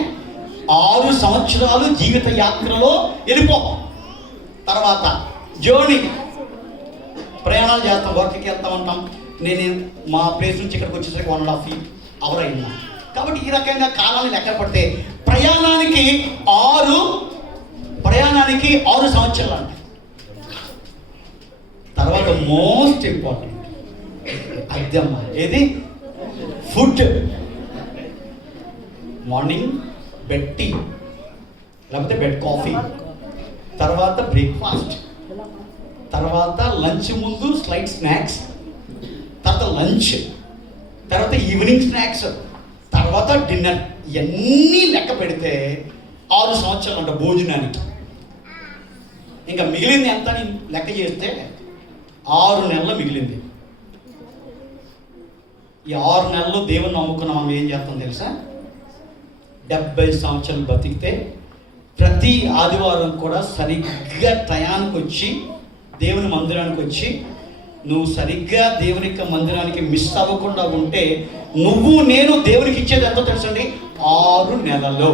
6 సంవత్సరాలు జీవిత యాత్రలో వెళ్ళిపోతాం. తర్వాత జర్నీ, ప్రయాణాలు చేస్తాం, వర్క్కి వెళ్తూ ఉంటాం. నేను మా ప్లేస్ నుంచి ఇక్కడికి వచ్చేసరికి 1.5 hour అయిందా. కాబట్టి ఈ రకంగా కాలాన్ని లెక్క పడితే ప్రయాణానికి 6 సంవత్సరాలు అంటే. తర్వాత మోస్ట్ ఇంపార్టెంట్ అద్దెమ్మ, ఏది? ఫుడ్. మార్నింగ్ బెడ్ టీ, లేకపోతే బెడ్ కాఫీ, తర్వాత బ్రేక్ఫాస్ట్, తర్వాత లంచ్ ముందు స్లైట్ స్నాక్స్, తర్వాత లంచ్, తర్వాత ఈవినింగ్ స్నాక్స్, తర్వాత డిన్నర్. ఇవన్నీ లెక్క పెడితే 6 సంవత్సరాలు అంట భోజనానికి. ఇంకా మిగిలింది ఎంత అని లెక్క చేస్తే 6 నెలలు మిగిలింది. ఈ 6 నెలలు దేవుని నమ్ముకున్న మనం ఏం చేస్తాం తెలుసా? 70 సంవత్సరాలు బతికితే ప్రతి ఆదివారం కూడా సరిగ్గా టయానికి వచ్చి దేవుని మందిరానికి వచ్చి, నువ్వు సరిగ్గా దేవుని యొక్క మందిరానికి మిస్ అవ్వకుండా ఉంటే నువ్వు నేను దేవునికి ఇచ్చేది ఎంతో తెలుసండి? 6 నెలలు.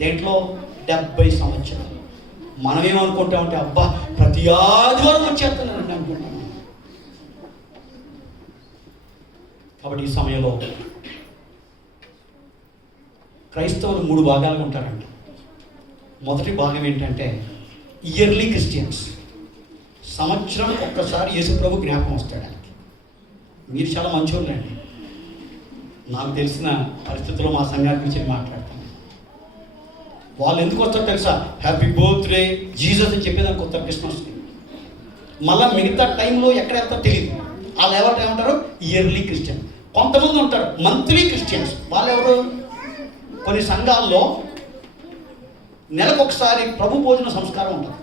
దేంట్లో? 70 సంవత్సరాలు. మనం ఏమనుకుంటామంటే, అబ్బా ప్రతి ఆదివారం వచ్చేస్తానండి అనుకుంటాం. కాబట్టి ఈ సమయంలో క్రైస్తవులు 3 భాగాలుగా ఉంటారండి. మొదటి భాగం ఏంటంటే ఇయర్లీ క్రిస్టియన్స్. సంవత్సరం ఒక్కసారి యేసు ప్రభు జ్ఞాపకం వస్తాడు. మీరు చాలా మంచోళ్ళండి. నాకు తెలిసిన పరిస్థితుల్లో మా సంఘాన్ని గురించి మాట్లాడతాను. వాళ్ళు ఎందుకు వస్తారో తెలుసా? హ్యాపీ బర్త్డే జీసస్ అని చెప్పేదానికి వస్తారు క్రిస్మస్కి. మళ్ళీ మిగతా టైంలో ఎక్కడ వెళ్తారో తెలియదు. వాళ్ళు ఎవరు ఏమంటారు? Yearly Christian. కొంతమంది ఉంటారు మంత్లీ క్రిస్టియన్స్. వాళ్ళు ఎవరు? కొన్ని సంఘాల్లో నెలకు ఒకసారి ప్రభు భోజన సంస్కారం ఉంటుంది,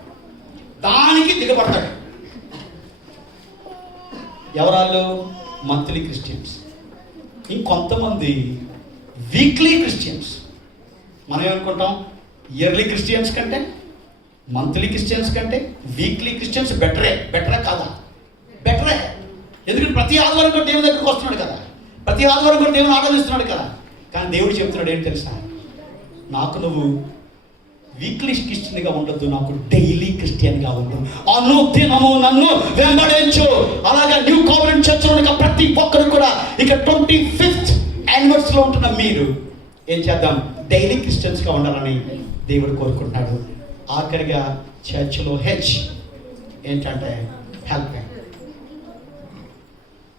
దానికి దిగబడతాడు. ఎవరాళ్ళు? Monthly Christians. ఇంకొంతమంది వీక్లీ క్రిస్టియన్స్. మనం ఏమనుకుంటాం, ఇయర్లీ క్రిస్టియన్స్ కంటే, మంత్లీ క్రిస్టియన్స్ కంటే వీక్లీ క్రిస్టియన్స్ బెటరే కాదా? బెటరే. ఎందుకంటే ప్రతి ఆదివారం కూడా దేవుని దగ్గరికి వస్తున్నాడు కదా, ప్రతి ఆదివారం కూడా దేవుని ఆరాధిస్తున్నాడు కదా. కానీ దేవుడు చెప్తున్నాడు ఏంటి తెలుసా? నాకు నువ్వు వీక్లీ క్రిస్టియన్గా ఉండొద్దు, నాకు డైలీ క్రిస్టియన్గా ఉండు. అనుదినము నన్ను వెంబడించు. అలాగా న్యూ కావెనెంట్ చర్చ్లో ప్రతి ఒక్కరు కూడా ఇక 25th యానివర్సరీలో ఉంటున్న మీరు ఏం చేద్దాం? డైలీ క్రిస్టియన్స్గా ఉండాలని దేవుడు కోరుకుంటున్నాడు. ఆఖరిగా చర్చ్లో ఏంటంటే హెల్ప్.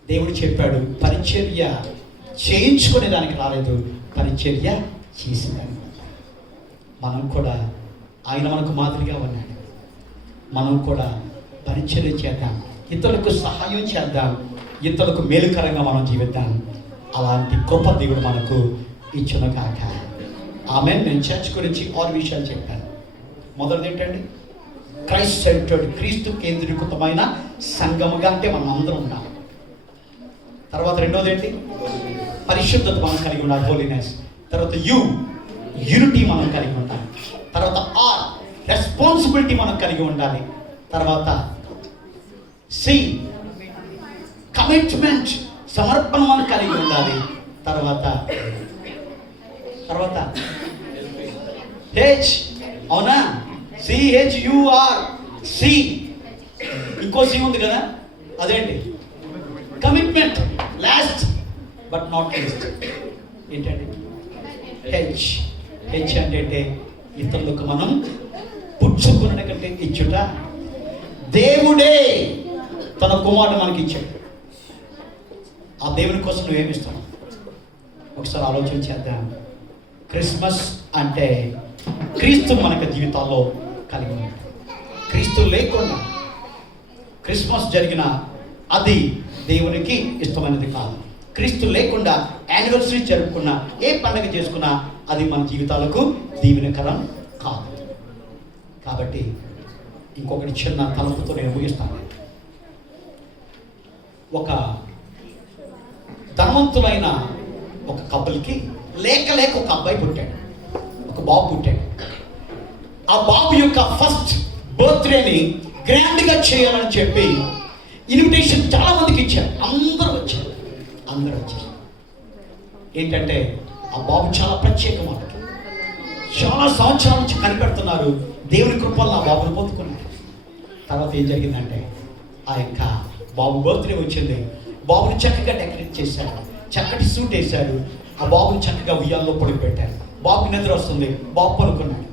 దేవుడు చెప్పాడు, పరిచర్య చేయించుకునే దానికి రాలేదు, పరిచర్య చేసేదానికి. మనం కూడా ఆయన మనకు మాదిరిగా ఉన్నాడు. మనం కూడా పరిచర్య చేద్దాం, ఇతరులకు సహాయం చేద్దాం, ఇతరులకు మేలుకరంగా మనం జీవిద్దాం. అలాంటి కృప దేవుడు మనకు ఇచ్చును కాక. ఆమెన్. నేను చర్చ్ గురించి 6 విషయాలు చెప్పాను. మొదటిది ఏంటండి? క్రైస్ట్ సెంటర్డ్, క్రీస్తు కేంద్రీకృతమైన సంఘముగా అంటే మనం అందరం ఉన్నాం. తర్వాత రెండోది ఏంటి? పరిశుద్ధత మనం కలిగి ఉండాలి, హోలీనెస్. తర్వాత యూనిటీ మనం కలిగి ఉండాలి. తర్వాత రెస్పాన్సిబిలిటీ మనం కలిగి ఉండాలి. తర్వాత కమిట్మెంట్, సమర్పణ మనం కలిగి ఉండాలి. తర్వాత అవునా? CHUR. ఇంకో సి ఉంది కదా, అదేంటి? Commitment. Last but not least ఏంటండి? హెచ్ అంటే ఇతరులకు మనం పుచ్చుకున్న కంటే ఇచ్చుట. దేవుడే తన కుమారుడు మనకి ఇచ్చాడు. ఆ దేవుని కోసం నువ్వేమిస్తావు? ఒకసారి ఆలోచన చేద్దాం. క్రిస్మస్ అంటే క్రీస్తు మనకు జీవితాల్లో కలిగి ఉన్నాడు. క్రీస్తు లేకుండా క్రిస్మస్ జరిగిన అది దేవునికి ఇష్టమైనది కాదు. క్రీస్తు లేకుండా యానివర్సరీ జరుపుకున్న, ఏ పండుగ చేసుకున్నా అది మన జీవితాలకు దీవెనకరం కాదు. కాబట్టి ఇంకొకటి చిన్న తలంపుతో నేను ముగిస్తాను. ఒక ధనవంతులైన ఒక కపుల్కి లేక ఒక అబ్బాయి పుట్టాడు, ఒక బాబు పుట్టాడు. ఆ బాబు యొక్క ఫస్ట్ బర్త్డేని గ్రాండ్గా చేయాలని చెప్పి ఇన్విటేషన్ చాలా మందికి ఇచ్చారు. అందరూ వచ్చారు. ఏంటంటే ఆ బాబు చాలా ప్రత్యేకమైన, చాలా సంవత్సరాల నుంచి కనిపెడుతున్నారు. దేవుని కృపల్లో ఆ బాబును పొందుకున్నారు. తర్వాత ఏం జరిగిందంటే, ఆ యొక్క బాబు బర్త్డే వచ్చింది. బాబుని చక్కగా డెకరేట్ చేశారు, చక్కటి సూట్ వేశారు. ఆ బాబుని చక్కగా ఉయ్యాల్లో పొడిగి పెట్టారు. బాబుకి నిద్ర వస్తుంది, బాబు పడుకున్నాడు.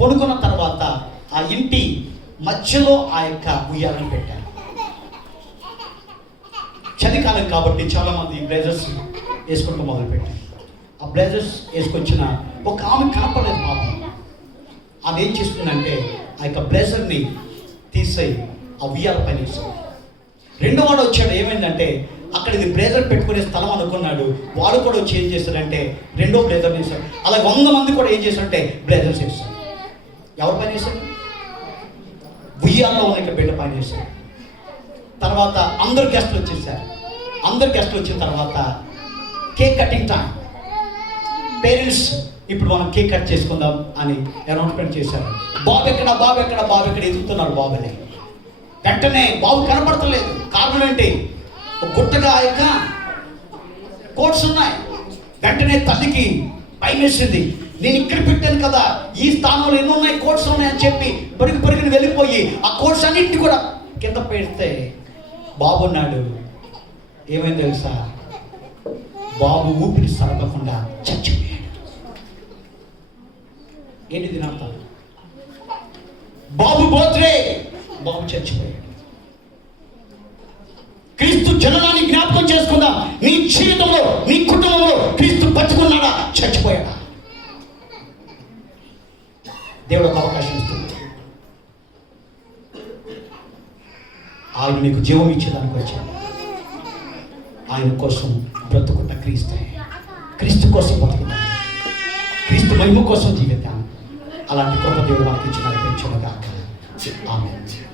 పడుకున్న తర్వాత ఆ ఇంటి మధ్యలో ఆ యొక్క ఉయ్యాలను పెట్టారు. చలికాలం కాబట్టి చాలా మంది బ్లేజర్స్ వేసుకుంటూ మొదలుపెట్టారు. ఆ బ్లేజర్స్ వేసుకొచ్చిన ఒక ఆమె కనపడలేదు పాపం. ఆమె ఏం చేస్తుందంటే ఆ యొక్క బ్లేజర్ని తీసేయి ఆ ఉయ్యాల పైన వేసాడు. రెండో వాడు వచ్చాడు. ఏమైందంటే అక్కడ ఇది బ్లేజర్ పెట్టుకునే స్థలం అనుకున్నాడు. వాడు కూడా వచ్చి ఏం చేశాడంటే రెండో బ్లేజర్ వేశాడు. అలా 100 మంది కూడా ఏం చేశాడంటే బ్లేజర్స్ వేశాడు. ఎవరి పైన వేశాడు? ఉయ్యాల్లో ఉన్న బిడ్డ పైన వేశాడు. తర్వాత అందరు గెస్టులు వచ్చేసారు. అందరు గెస్టులు వచ్చిన తర్వాత కేక్ కటింగ్ టైం. పేరెంట్స్ ఇప్పుడు మనం కేక్ కట్ చేసుకుందాం అని అనౌన్స్మెంట్ చేశారు. బాబు ఎక్కడ ఎదుగుతున్నారు బాబుని. వెంటనే బాబు కనపడతలేదు. కారణం ఏంటి? ఒక గుట్టగా ఆ యొక్క కోట్స్ ఉన్నాయి. వెంటనే తల్లికి భయం వేసింది. నేను ఇక్కడ పెట్టాను కదా, ఈ స్థానంలో ఎన్ని ఉన్నాయి, కోట్స్ ఉన్నాయని చెప్పి పరుగుని వెళ్ళిపోయి ఆ కోట్స్ అన్నింటినీ కూడా కింద పెడితే బాబు ఉన్నాడు. ఏమైంది తెలుసా? బాబు ఊపిరి సరగకుండా చచ్చిపోయాడు. ఏంటి దీని అర్థం? బాబు బర్త్డే, బాబు చచ్చిపోయాడు. క్రీస్తు జననాన్ని జ్ఞాపకం చేసుకుందాం. నీ జీవితంలో, నీ కుటుంబంలో క్రీస్తు బతుకున్నాడా, చచ్చిపోయాడా? దేవుడు ఒక అవకాశం ఇస్తుంది. ఆయన నీకు జీవం ఇచ్చేదానికి వచ్చాడు. ఆయన కోసం బ్రతుకున్న క్రీస్తు కోసం బతుకుతాం. క్రీస్తు మహిమ కోసం జీవితాం. అలాంటి కృప దేవుడు మనకి ఇచ్చి నడిపించును గాక. ఆమేన్.